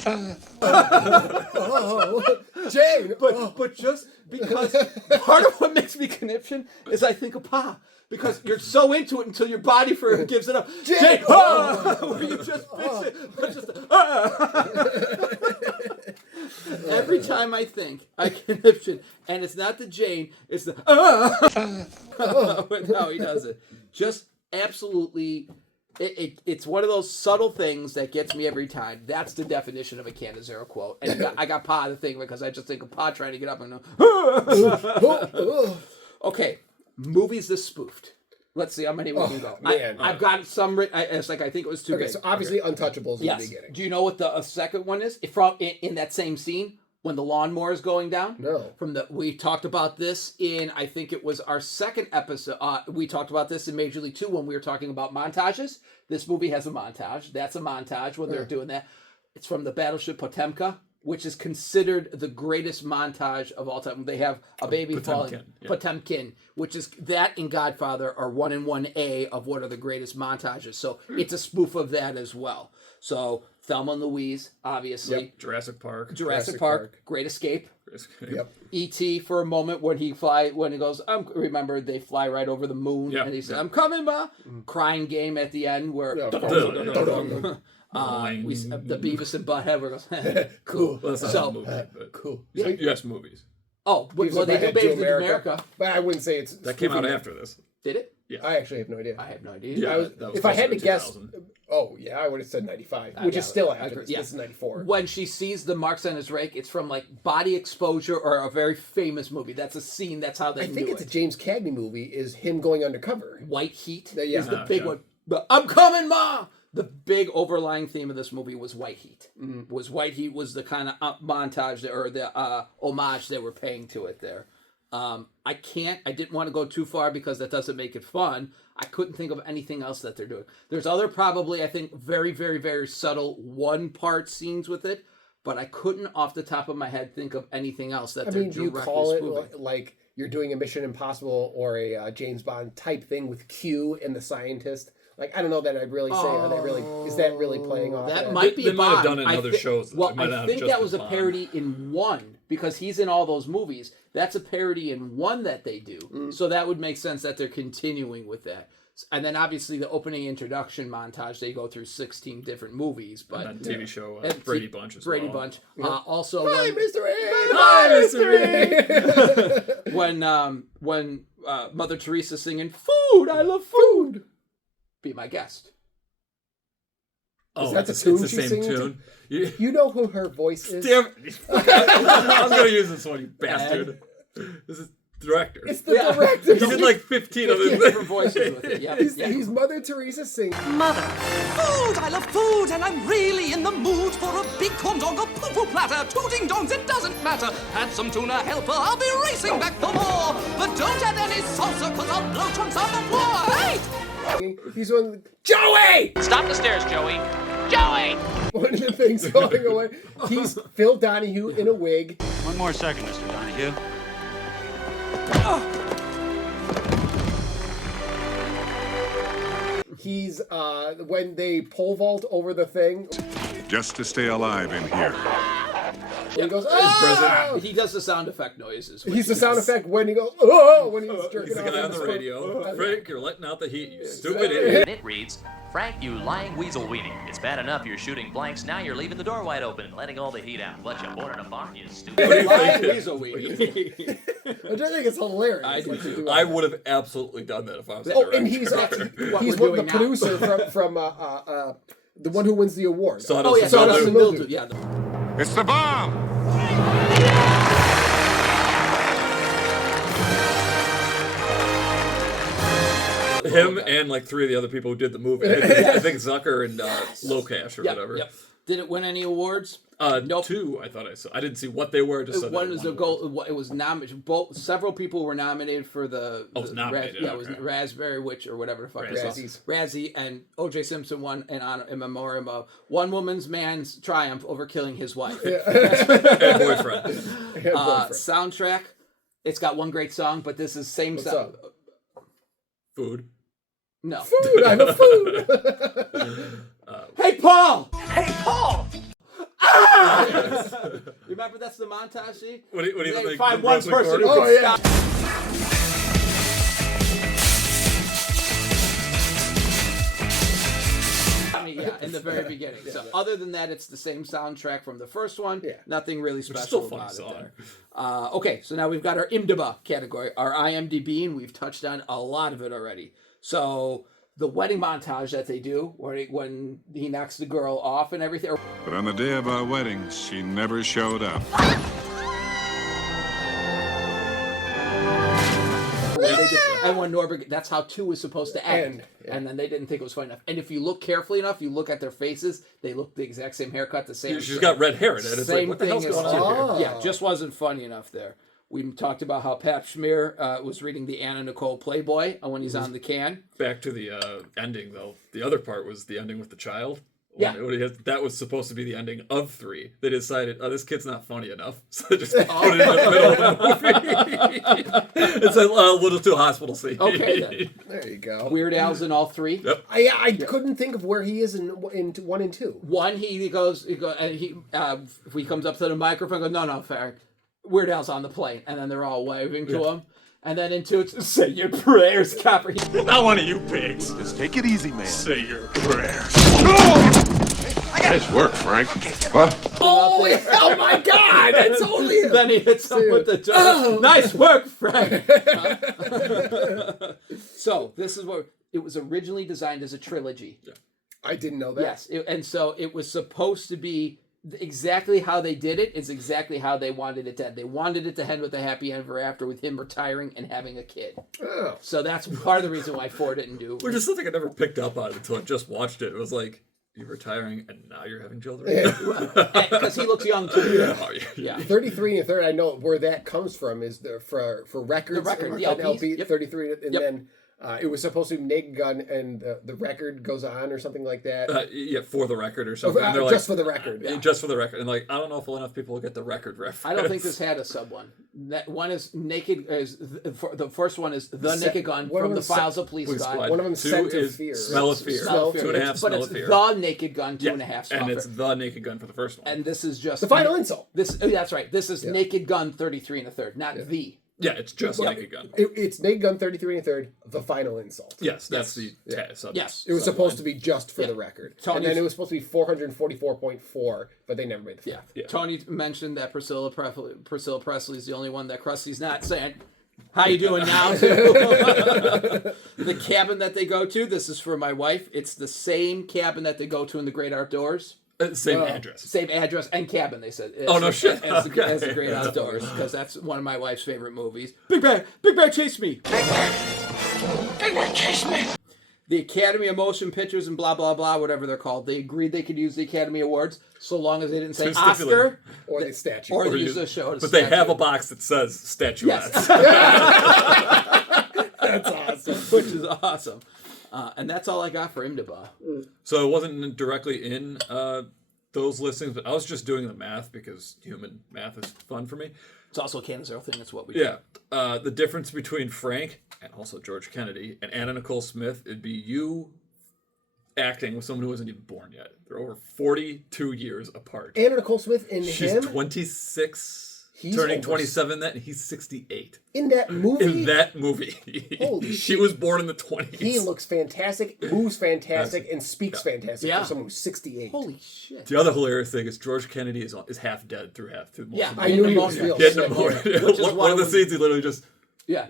Jane! But just because part of what makes me conniption is I think of Pa. Because you're so into it until your body gives it up. Jane! Where you just fix it. Every time I think, I conniption. And it's not the Jane, it's the But no, he doesn't. Just absolutely... It's one of those subtle things that gets me every time. That's the definition of a Can of Zero quote. And I got Pa to think because I just think of Pa trying to get up and Okay, movies this spoofed. Let's see how many we can go. I've got some. It's like I think it was too big. So obviously Untouchables in the beginning. Do you know what the second one is? In that same scene when the lawnmower is going down. No. We talked about this in, I think it was our second episode. We talked about this in Major League 2 when we were talking about montages. This movie has a montage. That's a montage when they're doing that. It's from the battleship Potemkin, which is considered the greatest montage of all time. They have a baby falling. Potemkin, which is that and Godfather are 1 and 1A of what are the greatest montages. So it's a spoof of that as well. So Thelma and Louise, obviously. Yep. Jurassic Park. Jurassic Park. Great Escape. Yep. E.T. for a moment when he goes, remember they fly right over the moon and he says, I'm coming, Ma. Crying Game at the end where Yeah, the Beavis and Butthead where it goes, cool. Well, that's not a movie, but cool. Yes, movies. Oh, well, they did Babies in America. But I wouldn't say it's... That came out after this. Did it? Yeah. I actually have no idea. I have no idea. Yeah, If I had to guess... Oh, yeah, I would have said 95, which is still after this. This is 94. When she sees the marks on his rake, it's from like Body Exposure or a very famous movie. That's a scene. That's how they I think it's a James Cagney movie, is him going undercover. White Heat Yeah. is the big one. But I'm coming, Ma! The big overlying theme of this movie was White Heat. White Heat was the kind of montage or the homage they were paying to it there. I didn't want to go too far because that doesn't make it fun. I couldn't think of anything else that they're doing. There's other probably, I think, very, very, very subtle one-part scenes with it, but I couldn't off the top of my head think of anything else that they're do you directly call it spoofing. like you're doing a Mission Impossible or a James Bond type thing with Q and the scientist? Like, I don't know that I'd really say how that really... Is that really playing off? That might be They might have Bond. done it in other shows. Though. Well, It might not I have think just that was a been parody in one because he's in all those movies. That's a parody in one that they do. So that would make sense that they're continuing with that. And then obviously the opening introduction montage, they go through 16 different movies. But And that TV show, and Brady Bunch as Brady well. Bunch. Also, Hi, Mr. A! Hi, Mr. A! when Mother Teresa singing, food, I love food. Be my guest. Oh, that the it's tune the she's same singing to? tune. You know who her voice is? Damn it. I'm going to use this one, you bastard. This is director. It's the director. He did like 15 of them. Different voices with it. Yep. He's Mother Teresa singing. Mother. Food! I love food, and I'm really in the mood for a big corn dog or poo-poo platter. Tooting dongs, it doesn't matter. Add some tuna helper, I'll be racing back for more. But don't add any salsa, cause I'll blow chunks on the floor. Hey! He's on Joey! Stop the stairs, Joey. Joey! One of the things going away. He's Phil Donahue in a wig. One more second, Mr. Donahue. He's when they pole vault over the thing. Just to stay alive in here. When he goes, oh! He does the sound effect noises. He's the sound effect when he goes, oh! When he's jerking He's the off. guy on the radio. Frank, you're letting out the heat, you stupid idiot. It reads, Frank, you lying weasel weenie. It's bad enough you're shooting blanks, now you're leaving the door wide open and letting all the heat out. What, you born in a barn, you stupid... Lying weasel weenie. I just think it's hilarious. I do too. I would have absolutely done that if I was the Oh, director. and he's we're the doing now. producer from the one who wins the award. Sawdust Oh, yeah, and Sawdust Mildew. and Mildew. Yeah. It's the bomb! Him and like 3 of the other people who did the movie. I think Zucker and Locash or whatever. Yep. Did it win any awards? Nope. 2, I thought I saw. I didn't see what they were. Just said One they is won a gold. It was nominated. Several people were nominated for the. Oh, it was nominated, Yeah, it was okay. Raspberry Witch or whatever the fuck it's called. Razzies. Razzie and O.J. Simpson won in memoriam of one woman's man's triumph over killing his wife. and boyfriend. Soundtrack. It's got one great song, but this is same What's sound. up? Food. No. Food, I'm a food. Hey, Paul! Hey, Paul! You remember that's the montage scene? What do you They think? find the one wrestling person corner? who Oh, can yeah. stop. Yeah, in the very beginning. So other than that, it's the same soundtrack from the first one. Yeah. Nothing really Which is special still a fun about it song. there. Okay, so now we've got our IMDb category, our IMDb, and we've touched on a lot of it already. So the wedding montage that they do, when he knocks the girl off and everything. But on the day of our wedding, she never showed up. And when Norbert, that's how 2 is supposed to end. End, yeah. And then they didn't think it was funny enough. And if you look carefully enough, you look at their faces, they look the exact same haircut, the same. She's got red hair in it. It's like, Same what the hell's thing as going on here? Yeah, just wasn't funny enough there. We talked about how Pap Schmier was reading the Anna Nicole Playboy when he's on the can. Back to the ending, though. The other part was the ending with the child. Yeah. That was supposed to be the ending of 3. They decided, oh, this kid's not funny enough, so they just put it in the middle of the movie. It's a little too hospital scene. Okay, then. There you go. Weird Al's in all 3. Yep. I couldn't think of where he is in 1 and 2. 1, he goes, and he comes up to the microphone and goes, no, Farrah, Weird Al's on the plane. And then they're all waving to him. And then in 2, it's say your prayers, Copper. Not one of you pigs. Just take it easy, man. Say your prayers. Nice work, Frank. What? Oh my God! That's totally him. Then he hits him with the door. Nice work, Frank. So this is what it was originally designed as a trilogy. Yeah. I didn't know that. Yes, and so it was supposed to be exactly how they did it. Is exactly how they wanted it to end. They wanted it to end with a happy ever after, with him retiring and having a kid. Oh. So that's part of the reason why 4 didn't do. Which is something I never picked up on until I just watched it. It was like, you're retiring and now you're having children? Because he looks young too. Yeah. 33 and a third, I know where that comes from is for records. The record, and the LPs. LP, Yep. 33, and then it was supposed to be Naked Gun, and the record goes on or something like that. For the record or something. And they're just for the record. Yeah. Just for the record. And like, I don't know if enough people will get the record reference. I don't think this had a sub one. That one is Naked. The first one is the Naked Gun from the Files of Police Squad. One of them 2 Scent of is Fear. Smell of Fear. Smell of Fear. 2.5 But Smell it's of Fear. the Naked Gun, 2.5 Smell And of Fear. it's the Naked Gun for the first one. And this is just The final insult. That's right. This is Naked Gun 33 and a third, not the. Yeah, it's just Naked Gun. It's Naked Gun 33 and a third, the final insult. Yes, that's the subject. Yes. It was supposed to be just for the record. And then it was supposed to be 444.4, but they never made the final. Yeah. Tony mentioned that Priscilla Presley's the only one that Krusty's not saying, how you doing now? The cabin that they go to, this is for my wife. It's the same cabin that they go to in the Great Outdoors. Same address. Same address and cabin, they said. Oh, no shit. As the Great Outdoors, because that's one of my wife's favorite movies. Big Bear, chase me. Big Bear, chase me. The Academy of Motion Pictures and blah, blah, blah, whatever they're called, they agreed they could use the Academy Awards so long as they didn't say Oscar. Or the statue. Or use the show. But they have a box that says statuettes. That's awesome. Which is awesome. And that's all I got for Imdb. So it wasn't directly in those listings, but I was just doing the math because human math is fun for me. It's also a Canon Zero thing. That's what we do. Yeah. The difference between Frank and also George Kennedy and Anna Nicole Smith, it'd be you acting with someone who wasn't even born yet. They're over 42 years apart. Anna Nicole Smith and She's him? 26, He's turning over 27 then, and he's 68. In that movie? In that movie. Holy She shit. was born in the 20s. He looks fantastic, moves fantastic, and speaks fantastic for someone who's 68. Holy shit. The other hilarious thing is George Kennedy is half dead through most of the I knew he was movie. real He had sick. pneumonia. Which is One of the scenes he literally just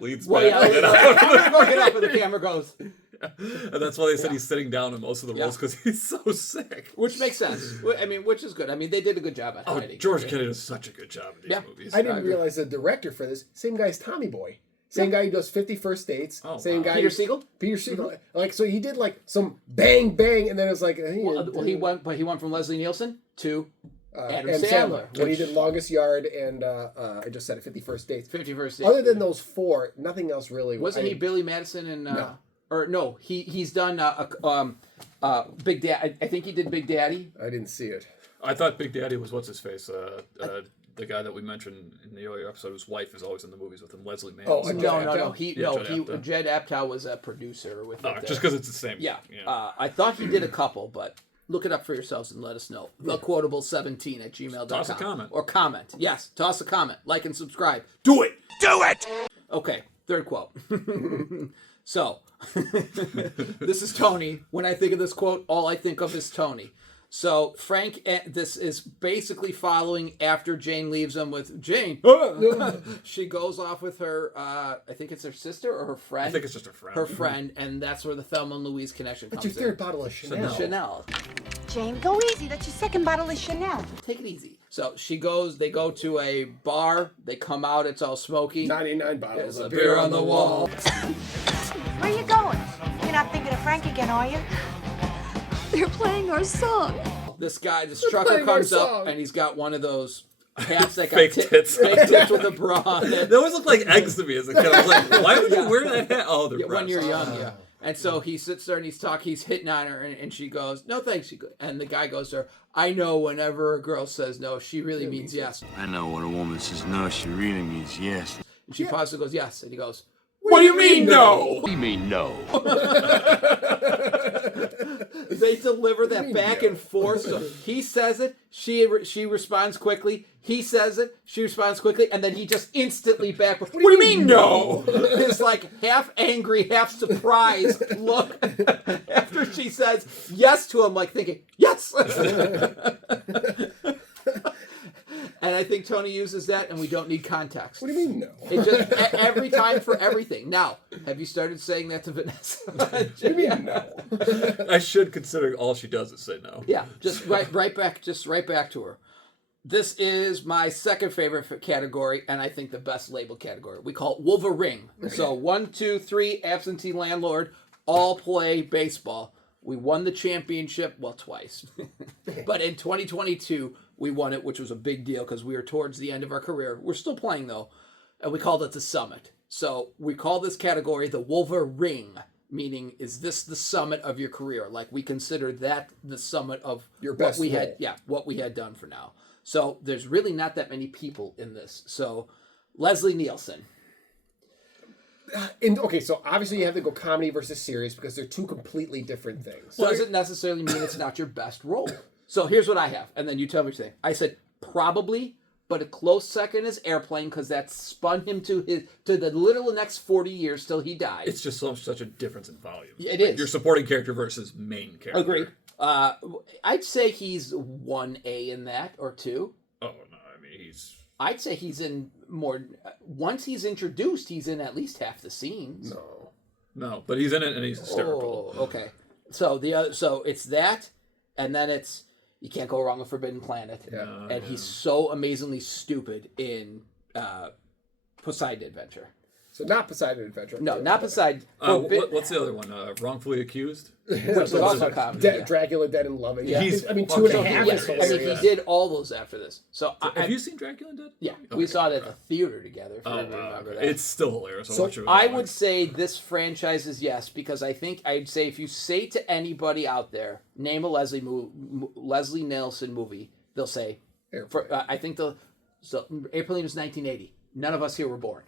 leads back. I'm gonna go get up and the camera goes. And that's why they said he's sitting down in most of the roles, because he's so sick. Which makes sense. I mean, which is good. I mean, they did a good job at hiding. George Kennedy does such a good job in these movies. I didn't realize the director for this, same guy as Tommy Boy. Same guy who does 50 First Dates. Same guy. Peter Siegel? Peter Siegel. Like, so he did like some bang, bang, and then it was like... he went from Leslie Nielsen to Adam and Sandler. When he did Longest Yard and I just said it, 50 First Dates. 50 First Dates. Other than those 4, nothing else really. Wasn't he Billy Madison and... No. Or no, he's done Big Daddy. I think he did Big Daddy. I didn't see it. I thought Big Daddy was what's his face, the guy that we mentioned in the earlier episode, whose wife is always in the movies with him, Leslie Mann. No. Judd Judd Apatow was a producer with it. Just because it's the same. Yeah. I thought he did a couple, but look it up for yourselves and let us know. TheQuotable17@gmail.com. Toss a comment. Or comment. Yes, toss a comment. Like and subscribe. Do it! Do it! Okay, third quote. So, this is Tony. When I think of this quote, all I think of is Tony. So, Frank, this is basically following after Jane leaves him with Jane. She goes off with her, I think it's her sister or her friend. I think it's just her friend. Her friend, and that's where the Thelma and Louise connection comes in. That's your third bottle of Chanel. Jane, go easy. That's your second bottle of Chanel. Take it easy. So they go to a bar, they come out, it's all smoky. 99 bottles There's of beer on the wall. Where you going? You're not thinking of Frank again, are you? They're playing our song. This trucker comes up and he's got one of those hats that got Fake tits. fake tits with a bra on it. They always look like eggs to me as a kid. I was like, why would you wear that hat? Oh, they're when you're young, yeah. And so he sits there and he's hitting on her, and she goes, "No thanks." And the guy goes to her, "I know whenever a girl says no, she really means yes." I know when a woman says no, she really means yes. And she pauses and goes, "Yes." And he goes, "What do you mean no?" What do you mean no? They deliver that back and forth. So he says it, she responds quickly. He says it, she responds quickly, and then he just instantly back. What do you mean no? It's like half angry, half surprised look after she says yes to him, like thinking yes. And I think Tony uses that, and we don't need context. What do you mean no? It just every time for everything. Now, have you started saying that to Vanessa? What do you mean no? I should, consider all she does is say no. Yeah, just right back to her. This is my second favorite category, and I think the best labeled category. We call it Wolverine. So 1, 2, 3, absentee landlord, all play baseball. We won the championship, well, twice. But in 2022, we won it, which was a big deal because we were towards the end of our career. We're still playing, though, and we called it the Summit. So we call this category the Wolverine, meaning is this the summit of your career? Like we consider that the summit of your best what we role. had. Yeah, what we had done for now. So there's really not that many people in this. So Leslie Nielsen. Okay, so obviously you have to go comedy versus serious because they're two completely different things. Doesn't necessarily mean it's not your best role. So here's what I have, and then you tell me what you think. I said probably, but a close second is Airplane because that spun him to the literal next 40 years till he died. It's just such a difference in volume. It is. Your supporting character versus main character. Agreed. I'd say he's 1A in that or 2. Oh no, I mean he's. I'd say he's in more. Once he's introduced, he's in at least half the scenes. No, but he's in it and he's hysterical. Oh, okay. So so it's that, and then it's You Can't Go Wrong with Forbidden Planet, and he's so amazingly stupid in Poseidon Adventure. So not Poseidon Adventure. No, not Poseidon. What's the other one? Wrongfully Accused? Which is also comedy. Dracula Dead and Loving. Yeah. I mean, 2.5 is hilarious. I mean, he did all those after this. So have you seen Dracula Dead? Yeah, we saw it at the theater together. If you remember that. It's still hilarious. So I would say this franchise is yes, because I think I'd say if you say to anybody out there, name a Leslie Nielsen movie, they'll say, I think Airplane was 1980. None of us here were born.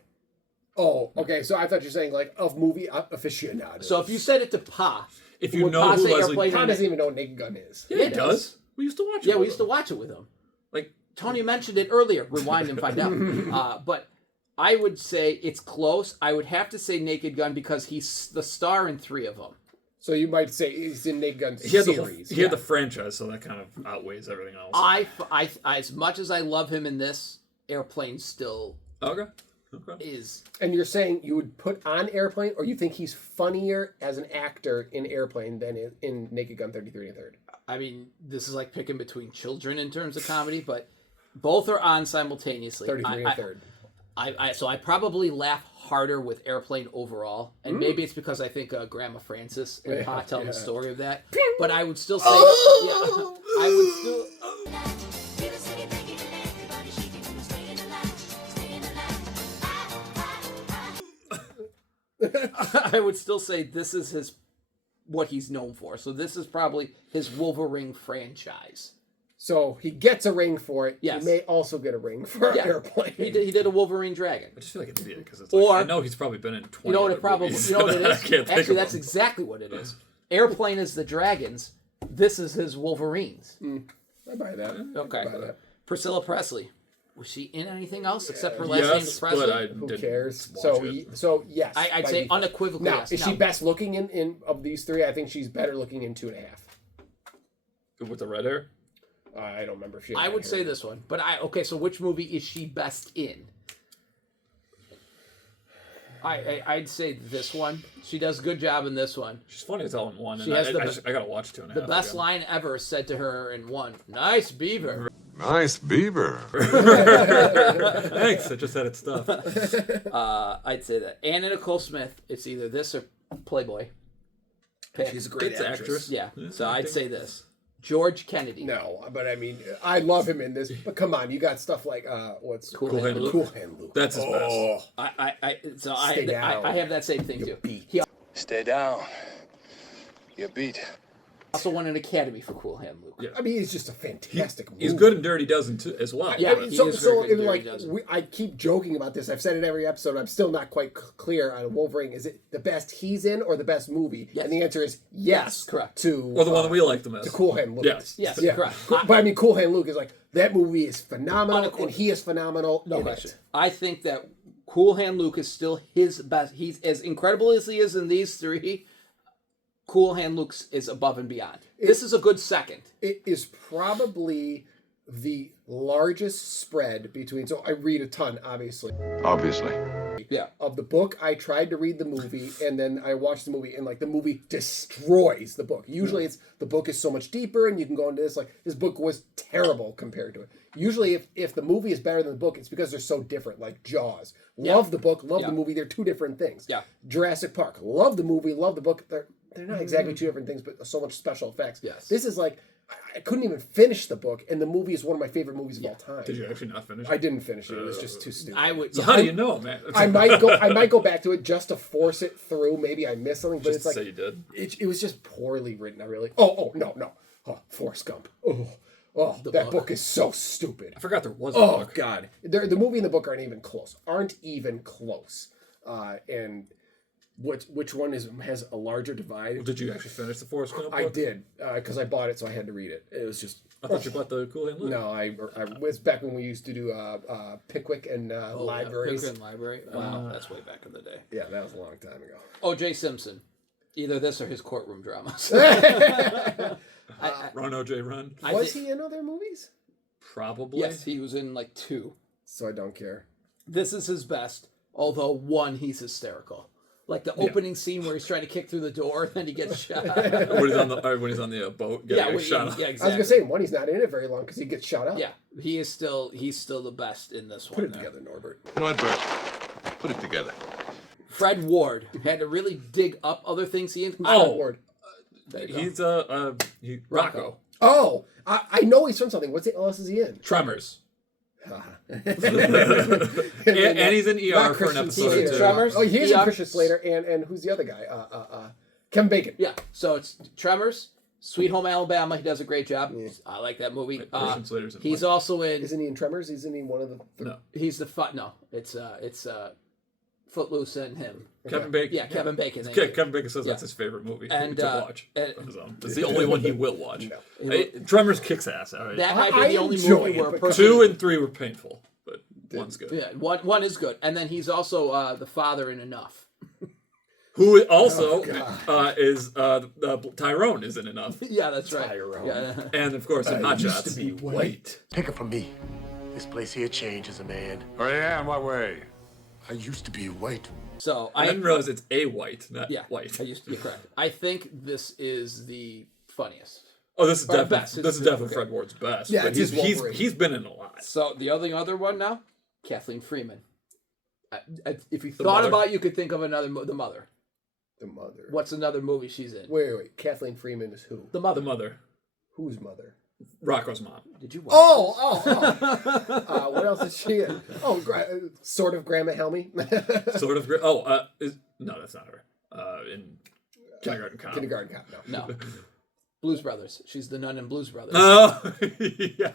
Oh, okay. So I thought you were saying like of movie aficionados. So if you said it to Pa, if you know who Leslie, Pa doesn't even know what Naked Gun is. Yeah, he does. We used to watch it. Yeah, we used to watch it with him. Like Tony mentioned it earlier. Rewind and find out. But I would say it's close. I would have to say Naked Gun because he's the star in 3 of them. So you might say he's in Naked Gun series. He had the franchise, so that kind of outweighs everything else. I as much as I love him in this, Airplane still is. And you're saying you would put on Airplane, or you think he's funnier as an actor in Airplane than in Naked Gun 33 1/3? I mean, this is like picking between children in terms of comedy, but both are on simultaneously. 33 1/3. So I probably laugh harder with Airplane overall, and maybe it's because I think Grandma Frances and Pa telling the story of that. But I would still say, I would still. I would still say this is what he's known for. So this is probably his Wolverine franchise. So he gets a ring for it. Yes. He may also get a ring for Airplane. He did a Wolverine Dragon. I just feel like an idiot because it's like, I know he's probably been in 20 You know what it is? Actually, that's exactly exactly what it is. Airplane is the Dragons. This is his Wolverines. I buy that. Okay. I buy that. Priscilla Presley. Was she in anything else except her last name is Presley? But Who cares? So yes. I'd say unequivocally now, yes. Is she best looking in of these 3? I think she's better looking in 2.5. With the red hair? I don't remember if she. I would say this one, but so which movie is she best in? I'd say this one. She does a good job in this one. She's funny as hell in 1. She And has I gotta watch 2.5. The best line ever said to her in 1. Nice beaver. Nice beaver. Thanks. I just had it stuff. I'd say that. Anna Nicole Smith. It's either this or Playboy. She's a great actress. Yeah. So I'd say this. George Kennedy. No, but I mean, I love him in this. But come on, you got stuff like what's Cool Hand Luke. Cool Hand Luke. That's his best. I have that same thing too. Stay down. You're beat. Also won an Academy for Cool Hand Luke. Yeah. I mean, he's just a fantastic movie. He's good in Dirty Dozen too, as well. Yeah, I mean, he so, is so very good in like Dirty Dozen. I keep joking about this. I've said it every episode. I'm still not quite clear on Wolverine. Is it the best he's in or the best movie? Yes. And the answer is yes. Correct. To Or the one that we like the most. to Cool Hand Luke. Yes. Yes, Yeah. correct. But I mean, Cool Hand Luke is like that movie is phenomenal, Unequivocally. and he is phenomenal. No in question. it. I think that Cool Hand Luke is still his best. He's as incredible as he is in these three. Cool Hand Luke is above and beyond. This is a good second. It is probably the largest spread between. So I read a ton, obviously. Obviously. Yeah. Of the book, I tried to read the movie, and then I watched the movie, and like the movie destroys the book. Usually, it's the book is so much deeper, and you can go into this. Like this book was terrible compared to it. Usually, if the movie is better than the book, it's because they're so different. Like Jaws, love the book, love the movie. They're two different things. Yeah. Jurassic Park, love the movie, love the book. They're not exactly two different things, but so much special effects. Yes. This is like I couldn't even finish the book, and the movie is one of my favorite movies of all time. Did you actually not finish it? I didn't finish it. It was just too stupid. I would. So how do you know, man? I might go back to it just to force it through. Maybe I missed something, but Just it's like to say you did. It was just poorly written. I really. Oh no. Oh, Forrest Gump. Oh, that book is so stupid. I forgot there was a Oh book. God, the movie and the book aren't even close. And which one has a larger divide? Did you actually finish the Forrest Gump book? I did because I bought it, so I had to read it. It was just. I thought you bought the Cool Hand Luke. No, I was back when we used to do Pickwick and libraries. Pickwick and library. Wow, that's way back in the day. Yeah, that was a long time ago. O.J. Simpson. Either this or his courtroom dramas. Run, OJ, run. Was he in other movies? Probably. Yes, he was in like 2. So I don't care. This is his best, although 1, he's hysterical. Like the opening scene where he's trying to kick through the door and then he gets shot. when he's on the boat getting shot. Yeah, I exactly. was gonna say one. He's not in it very long because he gets shot up. Yeah, he's still the best in this one. Put it together, Norbert. You know what, Bert? Put it together. Fred Ward had to really dig up other things he. Ward. He's Rocco. Oh, I know he's from something. What else is he in? Tremors. and he's in ER for an episode or two. Tremors. Oh, he's in Christian Slater, and who's the other guy? Kevin Bacon. Yeah, so it's Tremors, Sweet Home Alabama. He does a great job. Yeah. I like that movie. Christian Slater's in he's also in. Isn't he in Tremors? Isn't he one of the? No, he's the no. It's Footloose and him. Kevin Bacon. Yeah, Kevin Bacon. Kevin Bacon says that's his favorite movie to watch. It's the only one he will watch. No. Tremors kicks ass. All right. That might be the only movie where a person. 2 and 3 were painful, but one's good. Yeah, one is good, and then he's also the father in Enough. Who also is Tyrone is in Enough. Yeah, that's right. Tyrone. Yeah. And of course in Hot Shots. Used to be white. Take it from me. This place here changes a man. Oh, yeah? In what way? I used to be white. So I didn't realize it's a white, not white. You're correct. I think this is the funniest. Oh, this is Or definitely best. this is definitely Fred Ward's best. Yeah, but it's his Wolverine. he's been in a lot. So the other one now, Kathleen Freeman. If you thought Mother. about it, you could think of another the mother. The mother. What's another movie she's in? Wait. Kathleen Freeman is who? The mother. The mother. Whose mother? Rocco's mom. Did you watch What else is she in? Oh, sort of Grandma Helmy. Sort of. No, that's not her. In Kindergarten Cop. Kindergarten Cop. No. Blues Brothers. She's the nun in Blues Brothers. Oh, yeah.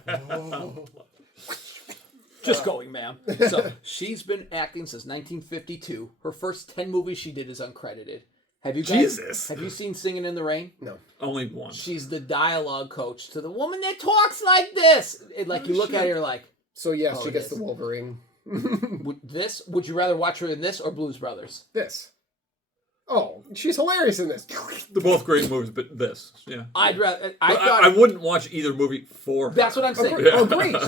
Just going, ma'am. So she's been acting since 1952. Her first 10 movies she did is uncredited. Have you guys, Jesus. Have you seen Singing in the Rain? No. Only one. She's the dialogue coach to the woman that talks like this. You look at her, you're like. So yes, she gets the Wolverine. Would you rather watch her in this or Blues Brothers? This. Oh, she's hilarious in this. They're both great movies, but this, yeah. I'd rather. I wouldn't watch either movie for her. That's what I'm saying. Agreed.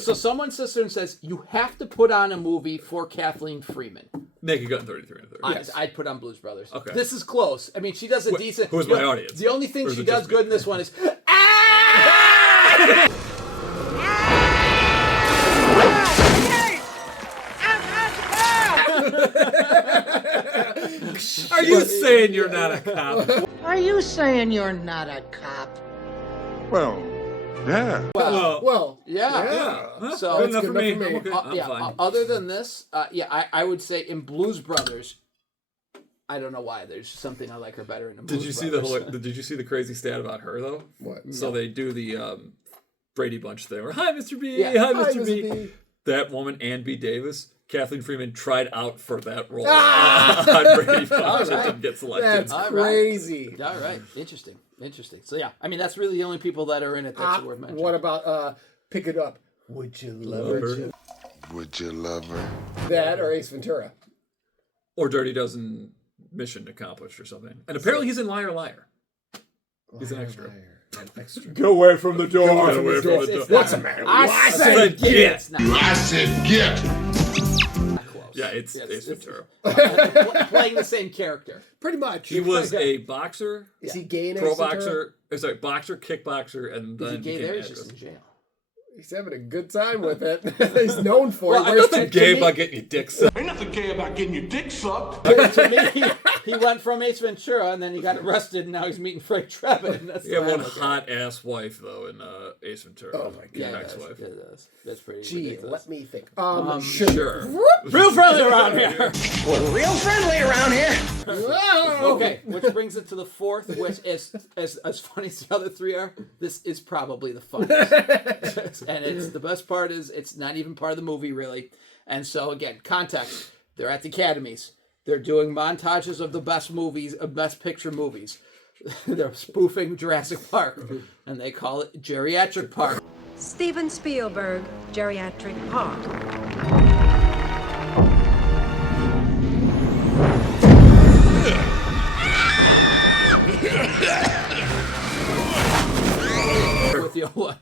So someone sits there and says you have to put on a movie for Kathleen Freeman. Naked Gun 33 and 30. Yes. I'd put on Blues Brothers. Okay. This is close. I mean, she does a decent. Who's my audience? The only thing Or is she it does just good me? in this one is. Are you saying you're not a cop? Are you saying you're not a cop? Well, yeah. Well, yeah. So Good enough for me. enough for me. I'm okay. I'm fine. Other than this, I would say in Blues Brothers, I don't know why. There's just something I like her better in the movie. Did you see Did you see the crazy stat about her though? What? So they do the Brady Bunch thing. Where, hi, Mr. B. Yeah. Hi, Mr. B. That woman, Ann B. Davis, Kathleen Freeman tried out for that role on Brady Bunch and didn't get selected. That's crazy. All right. Interesting. So yeah, I mean that's really the only people that are in it that's worth mentioning. What about Pick It Up? Would you love her? Would you love her? That or Ace Ventura? Or Dirty Dozen Mission Accomplished or something. And apparently he's in Liar Liar. He's an extra. Get away from the door. Get away from the door. What's the matter? I said get. I said get. Yeah, it's Ace Ventura. Playing the same character. Pretty much. He was a boxer. Is he gay in pro Ace Ventura? boxer? Sorry, boxer, kickboxer, and Is then he gay became there? an He's actress. just in jail. He's having a good time with it. He's known for Well, it. I Where's Nothing gay about getting your dick sucked. Ain't nothing gay about getting your dick sucked. To me, he went from Ace Ventura and then he got arrested and now he's meeting Frank Trevin. And that's He had the one way I look at hot ass wife though in Ace Ventura. Oh my god. Yeah, ex-wife. it does. That's pretty Gee, ridiculous. let me think. Sure. Real friendly around here. We're real friendly around here. Okay, which brings it to the fourth, which is as funny as the other three are. This is probably the funniest, and it's the best part is it's not even part of the movie really. And so again, context: they're at the academies. They're doing montages of the best movies, of best picture movies. They're spoofing Jurassic Park, and they call it Geriatric Park. Steven Spielberg, Geriatric Park. With the old one.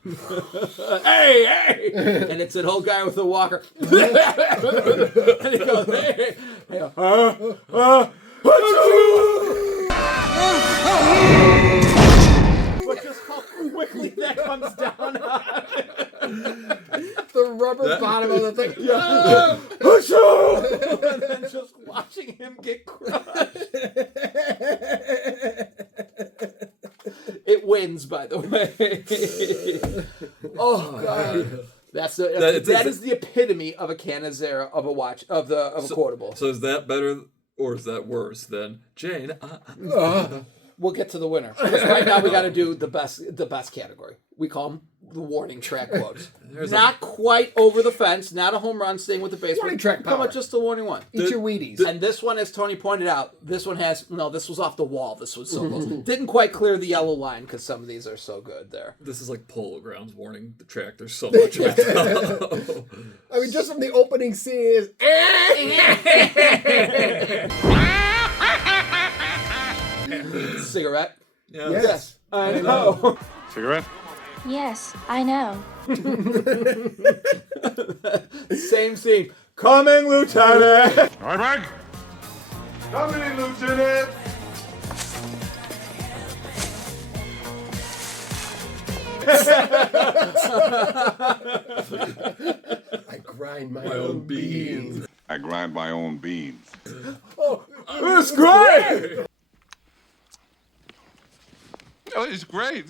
Hey! And it's an old guy with a walker. And he goes, hey! But just how quickly that comes down. The rubber bottom of the thing. And then just watching him get crushed. It wins, by the way. Oh god, that is the epitome of a Canizera of a watch of a quotable. So is that better or is that worse than Jane? We'll get to the winner. Right now, we got to do the best category. We call them the warning track quotes. Not quite over the fence, not a home run, staying with the baseball. Warning track Come power. on, just the warning one. Eat your Wheaties. And this one, as Tony pointed out, this one has this was off the wall. This was so close. Didn't quite clear the yellow line because some of these are so good there. This is like Polo Grounds warning the track. There's so much of it. I mean, just from the opening scene is. Cigarette. Yeah. Yes. I know. Cigarette? Yes, I know. Same scene. Coming, Lieutenant. All right, Mike. Coming, Lieutenant. I grind my own beans. I grind my own beans. Oh, It's great. Oh, it's great.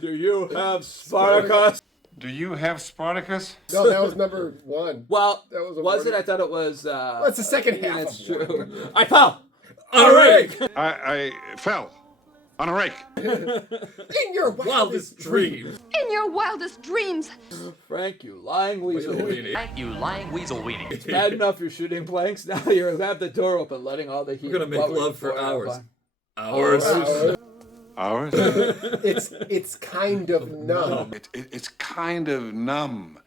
Do you have Spartacus? Do you have Spartacus? no, that was number one. Well, That was a was it? warning. I thought it was. That's the second half. That's of true. warning. I fell. All right. I fell on a rake. In your wildest dreams. In your wildest dreams. Frank, you lying weasel. Thank you, lying weasel weenie. It's bad enough you're shooting blanks. Now you have the door open, letting all the heat. We're gonna make bubble love for before hours. Hours. Ours? It's kind of numb. It's kind of numb.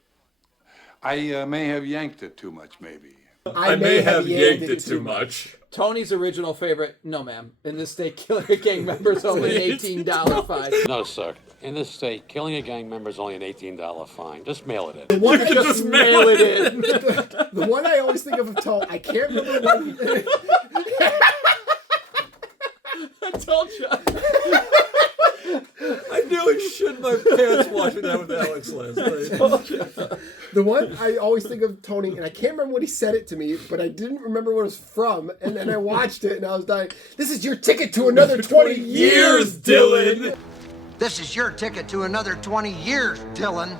I may have yanked it too much, maybe. I may have yanked it too much. Tony's original favorite. No, ma'am. In this state, killing a gang member is only an $18 fine. No, sir. In this state, killing a gang member is only an $18 fine. Just mail it in. One Just mail it in. The one I always think of Tone, I can't remember when. I told you. I nearly shit my pants watching that with Alex last night. The one I always think of Tony, and I can't remember when he said it to me, but I didn't remember what it was from, and then I watched it, and I was dying. This is your ticket to another 20 years, Dylan! This is your ticket to another 20 years, Dylan.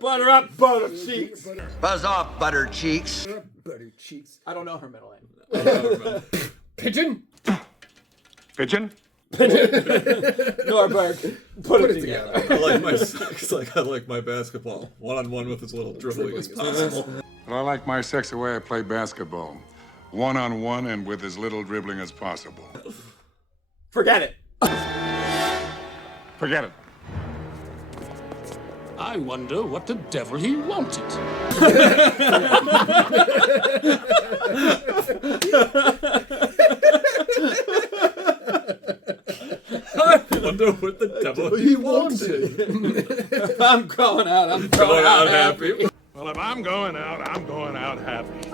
Butter up, butter cheeks. Buzz off, butter cheeks. Butter cheeks. I don't know her middle name. Pigeon? Pigeon? Norberg, put it together. I like my sex like I like my basketball. One-on-one with as little dribbling as possible. Well, I like my sex the way I play basketball. One-on-one and with as little dribbling as possible. Forget it. Forget it. I wonder what the devil he wanted. I wonder what the devil he wanted. I'm going out. I'm Going out happy. Well, if I'm going out, I'm going out happy.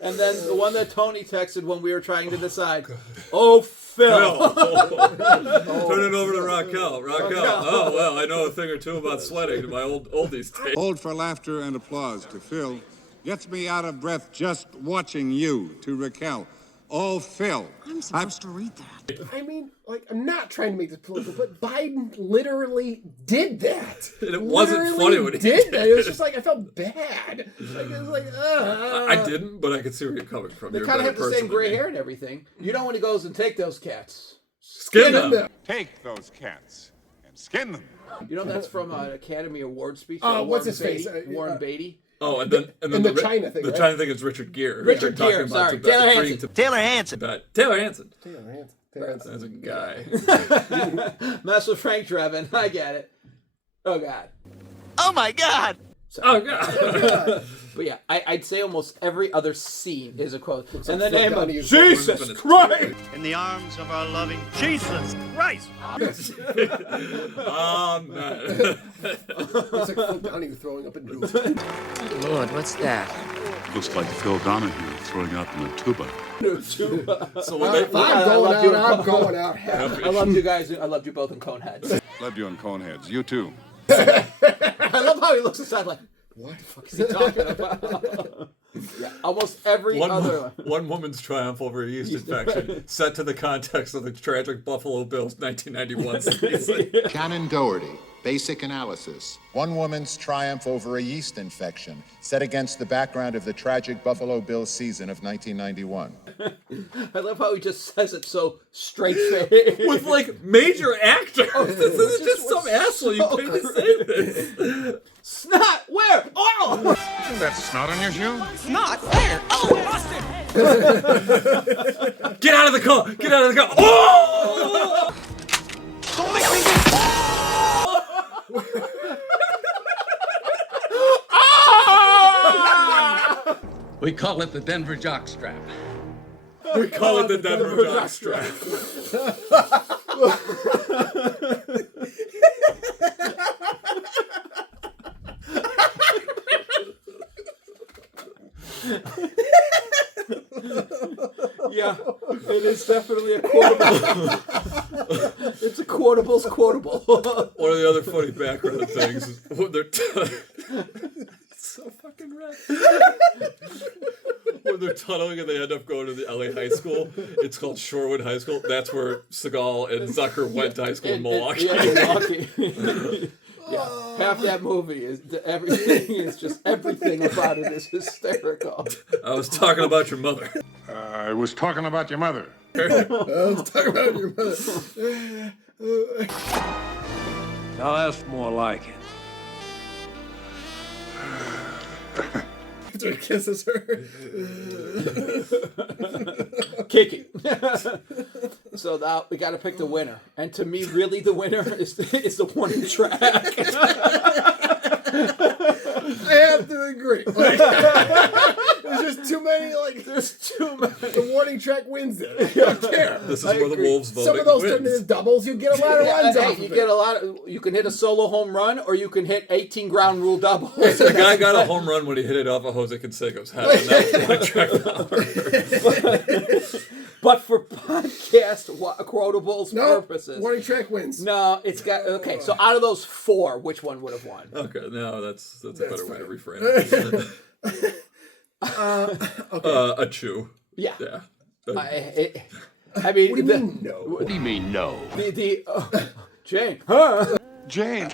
And then the one that Tony texted when we were trying to decide. Oh, Phil. Turn it over to Raquel. Raquel. Oh, well, I know a thing or two about sweating to my oldies tape. Hold for laughter and applause to Phil. Gets me out of breath just watching you. To Raquel. Oh, Phil. I'm supposed to read that. I mean, like, I'm not trying to make this political, but Biden literally did that. And it wasn't funny when he did that. It was just like, I felt bad. Like, it was like, I didn't, but I could see where you're coming from. They You're a kind of better have the person same than gray me. hair and everything. You know when he goes and take those cats. Skin them. Take those cats and skin them. You know that's from an Academy Award speech. what's his face? Warren Beatty. Oh, and then the China thing, The right? China thing is Richard Gere. Richard They're Gere, talking about sorry. agreeing to- Taylor Hanson. Taylor Hanson. That's That's a guy. Mess with Frank Drebin. I get it. Oh, God. Oh my God! Oh, God. But yeah, I'd say almost every other scene is a quote. Looks In like the Phil name of Donahue. Jesus Christ! In the arms of our loving Jesus Christ. Amen. Looks like Phil Donahue throwing up in boots. Lord, what's that? Looks like Phil Donahue throwing up in a tuba. So when they, If I'm going out happy. I loved you guys. I loved you both in Coneheads. Loved you on Coneheads. You too. I love how he looks aside like, what the fuck is he talking about? Yeah, almost every other one woman's triumph over a yeast infection set to the context of the tragic Buffalo Bills 1991 season. Canon Doherty, basic analysis. One woman's triumph over a yeast infection set against the background of the tragic Buffalo Bills season of 1991. I love how he just says it so straight face. With like major actors. This isn't just some asshole you paid to say this. Snot, where? Oh! That's snot on your shoe? Snot? Where? Oh, Austin! Get out of the car! Get out of the car! Oh! Don't make me We call it the Denver jockstrap. We call it the Denver jockstrap. Yeah, it is definitely a quotable. It's a quotables quotable. One of the other funny background things is when they're it's so fucking red. When they're tunneling and they end up going to the LA high school, it's called Shorewood High School. That's where Seagal and Zucker went to high school in Milwaukee. Yeah, half that movie is everything is just everything about it is hysterical. I was talking about your mother. I was talking about your mother. Now that's more like it. After he kisses her. Kicking. So now we got to pick the winner, and to me, really, the winner is the one track. I have to agree. Like, there's just too many. Like, there's too many. The warning track wins it. I don't care. This is where the Wolves voting Some of those wins. turn into doubles. You get a lot of runs off. You get a lot. You can hit a solo home run, or you can hit 18 ground rule doubles. The guy got a home run when he hit it off of Jose Canseco's head. And that's one track. But for podcast quotables purposes, warning track wins. No, it's got okay. So out of those four, which one would have won? Okay, no, that's a better way to reframe it. Okay. A chew. Yeah. Yeah. I mean, What do you mean no? What do you mean, no? Jane, huh? Jane.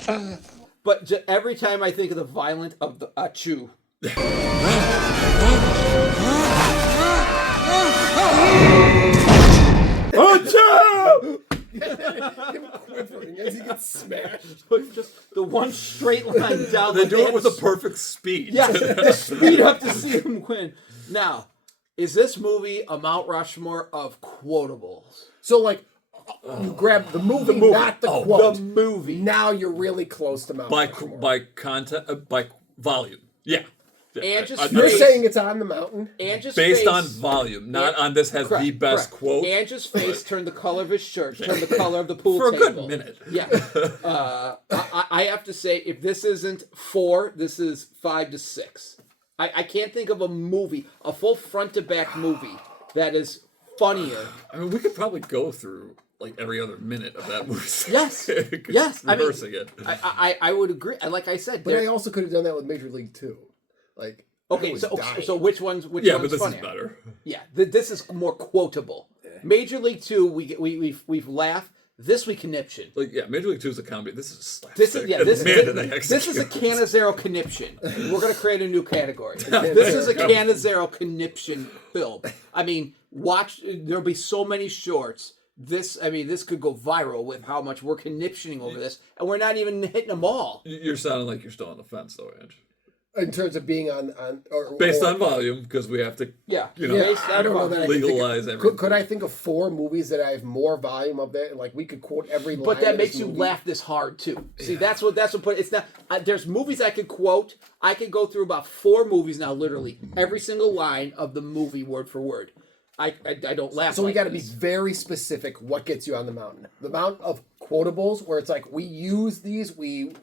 But every time I think of the violent of the achoo. Achoo! Him quivering as he gets smashed. Just the one straight line down. They the do it with a head. perfect speed. Yes, the speed up to see him win. Now, is this movie a Mount Rushmore of quotables? So, like, you grab the movie, not the quote. The movie. Now you're really close to Mount Rushmore. By content, by volume. Yeah. You're saying it's on the mountain? Angie's based face, on volume, not on this has the best quote. Angie's face turned the color of his shirt, turned the color of the pool for table. a good minute. Yeah. I have to say, if this isn't 4, this is 5 to 6. I can't think of a movie, a full front to back movie that is funnier. I mean, we could probably go through like every other minute of that movie. Yes. Yes. Reversing it. I would agree. Like I said, But I also could have done that with Major League 2. Like, okay, so which one's but funnier? this is better. Yeah, this is more quotable. Major League 2, we've laughed. This we conniption. Like Major League 2 is a comedy. This is slapstick. This is this is a execute. Canizero conniption. We're gonna create a new category. This is a Canizero conniption film. I mean, watch. There'll be so many shorts. This could go viral with how much we're conniptioning over this, and we're not even hitting them all. You're sounding like you're still on the fence, though, Ange. In terms of being on based on volume, because we have to, I don't know that legalize everything. Could I think of 4 movies that I have more volume of that, and like we could quote every line? But that of makes this you movie? laugh this hard too. See, that's what put. It's not. There's movies I could quote. I could go through about 4 movies now, literally every single line of the movie, word for word. I don't laugh. So we like got to be this. very specific. What gets you on the mountain? The amount of quotables, where it's like we use these,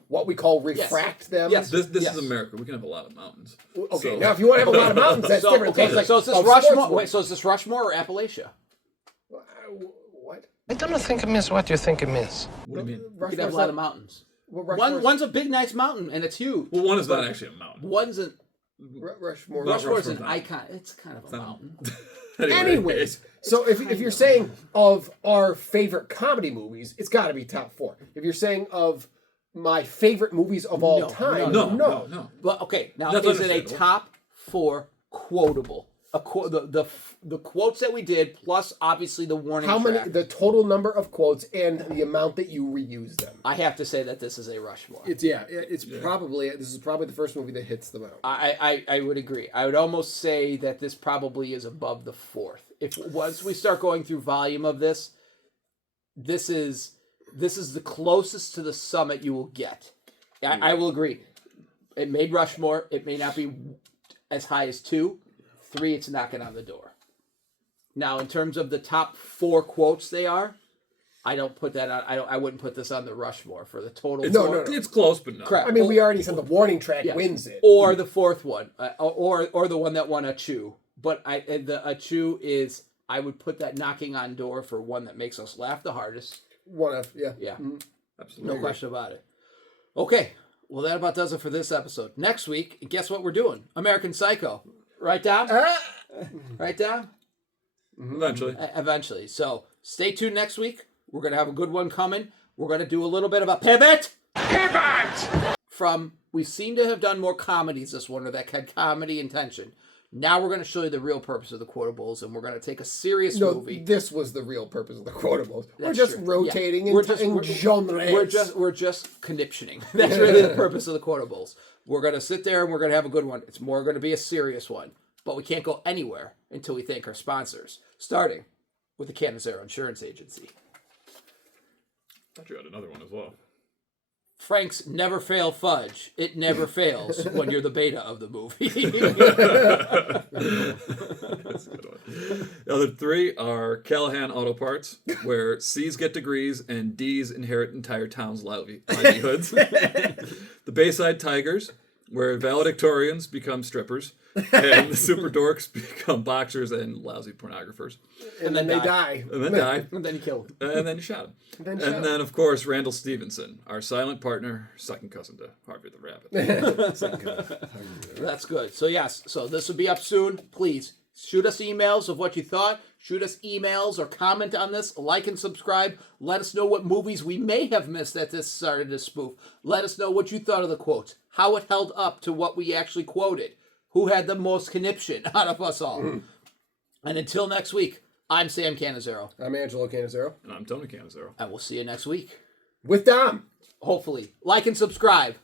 what we call refract them. Yes, this is America. We can have a lot of mountains. Okay, now if you want to have a lot of mountains, that's different. Okay, Like, so is this Rushmore? Wait, so is this Rushmore or Appalachia? What? I don't think it means what you think it means. What do you mean? We could have a lot of mountains. One's a big, nice mountain, and it's huge. Well, one is not actually a mountain. One's a Rushmore. Rushmore's an icon. It's kind of a mountain. Anyways, so if you're saying of our favorite comedy movies, it's got to be top 4. If you're saying of my favorite movies of all time, no. But okay, now That's is it a understandable. top 4 quotable? The quotes that we did, plus obviously the warning. How many? track. The total number of quotes and the amount that you reuse them. I have to say that this is a Rushmore. Probably this is probably the first movie that hits the mountain. I would agree. I would almost say that this probably is above the 4th. If once we start going through volume of this is the closest to the summit you will get. I will agree. It made Rushmore. It may not be as high as 2. 3, it's knocking on the door. Now, in terms of the top 4 quotes they are, I don't put that on. I wouldn't put this on the Rushmore for the total. No. It's close, but no. Correct. I mean, we already said the warning track wins it. Or the 4th one, or the one that won a chew. But the Achoo is, I would put that knocking on door for one that makes us laugh the hardest. Yeah. Mm-hmm. Absolutely. No question about it. Okay, well that about does it for this episode. Next week, guess what we're doing? American Psycho. Right down? Right down? Eventually. Eventually. So stay tuned next week. We're going to have a good one coming. We're going to do a little bit of a pivot. We seem to have done more comedies this one, or that had comedy intention. Now we're going to show you the real purpose of the quotables, and we're going to take a serious movie. This was the real purpose of the quotables. We're That's just true. rotating Yeah. in genres. We're just conniptioning. That's really the purpose of the quotables. We're going to sit there and we're going to have a good one. It's more going to be a serious one, but we can't go anywhere until we thank our sponsors, starting with the Canizero Insurance Agency. I thought you had another one as well. Frank's Never Fail Fudge. It never fails when you're the beta of the movie. That's a good one. The other 3 are Callahan Auto Parts, where C's get degrees and D's inherit entire towns' livelihoods. The Bayside Tigers, where valedictorians become strippers, and the super dorks become boxers and lousy pornographers. And then they die. And then die. And then you kill them. And then you shot him. And then, of course, Randall Stevenson, our silent partner, second cousin to Harvey the Rabbit. That's good. So yes, so this will be up soon. Please Shoot us emails of what you thought. Shoot us emails or comment on this. Like and subscribe. Let us know what movies we may have missed that this started to spoof. Let us know what you thought of the quotes. How it held up to what we actually quoted. Who had the most conniption out of us all. And until next week, I'm Sam Canizero. I'm Angelo Canizero. And I'm Tony Canizero. And we'll see you next week. With Dom. Hopefully. Like and subscribe.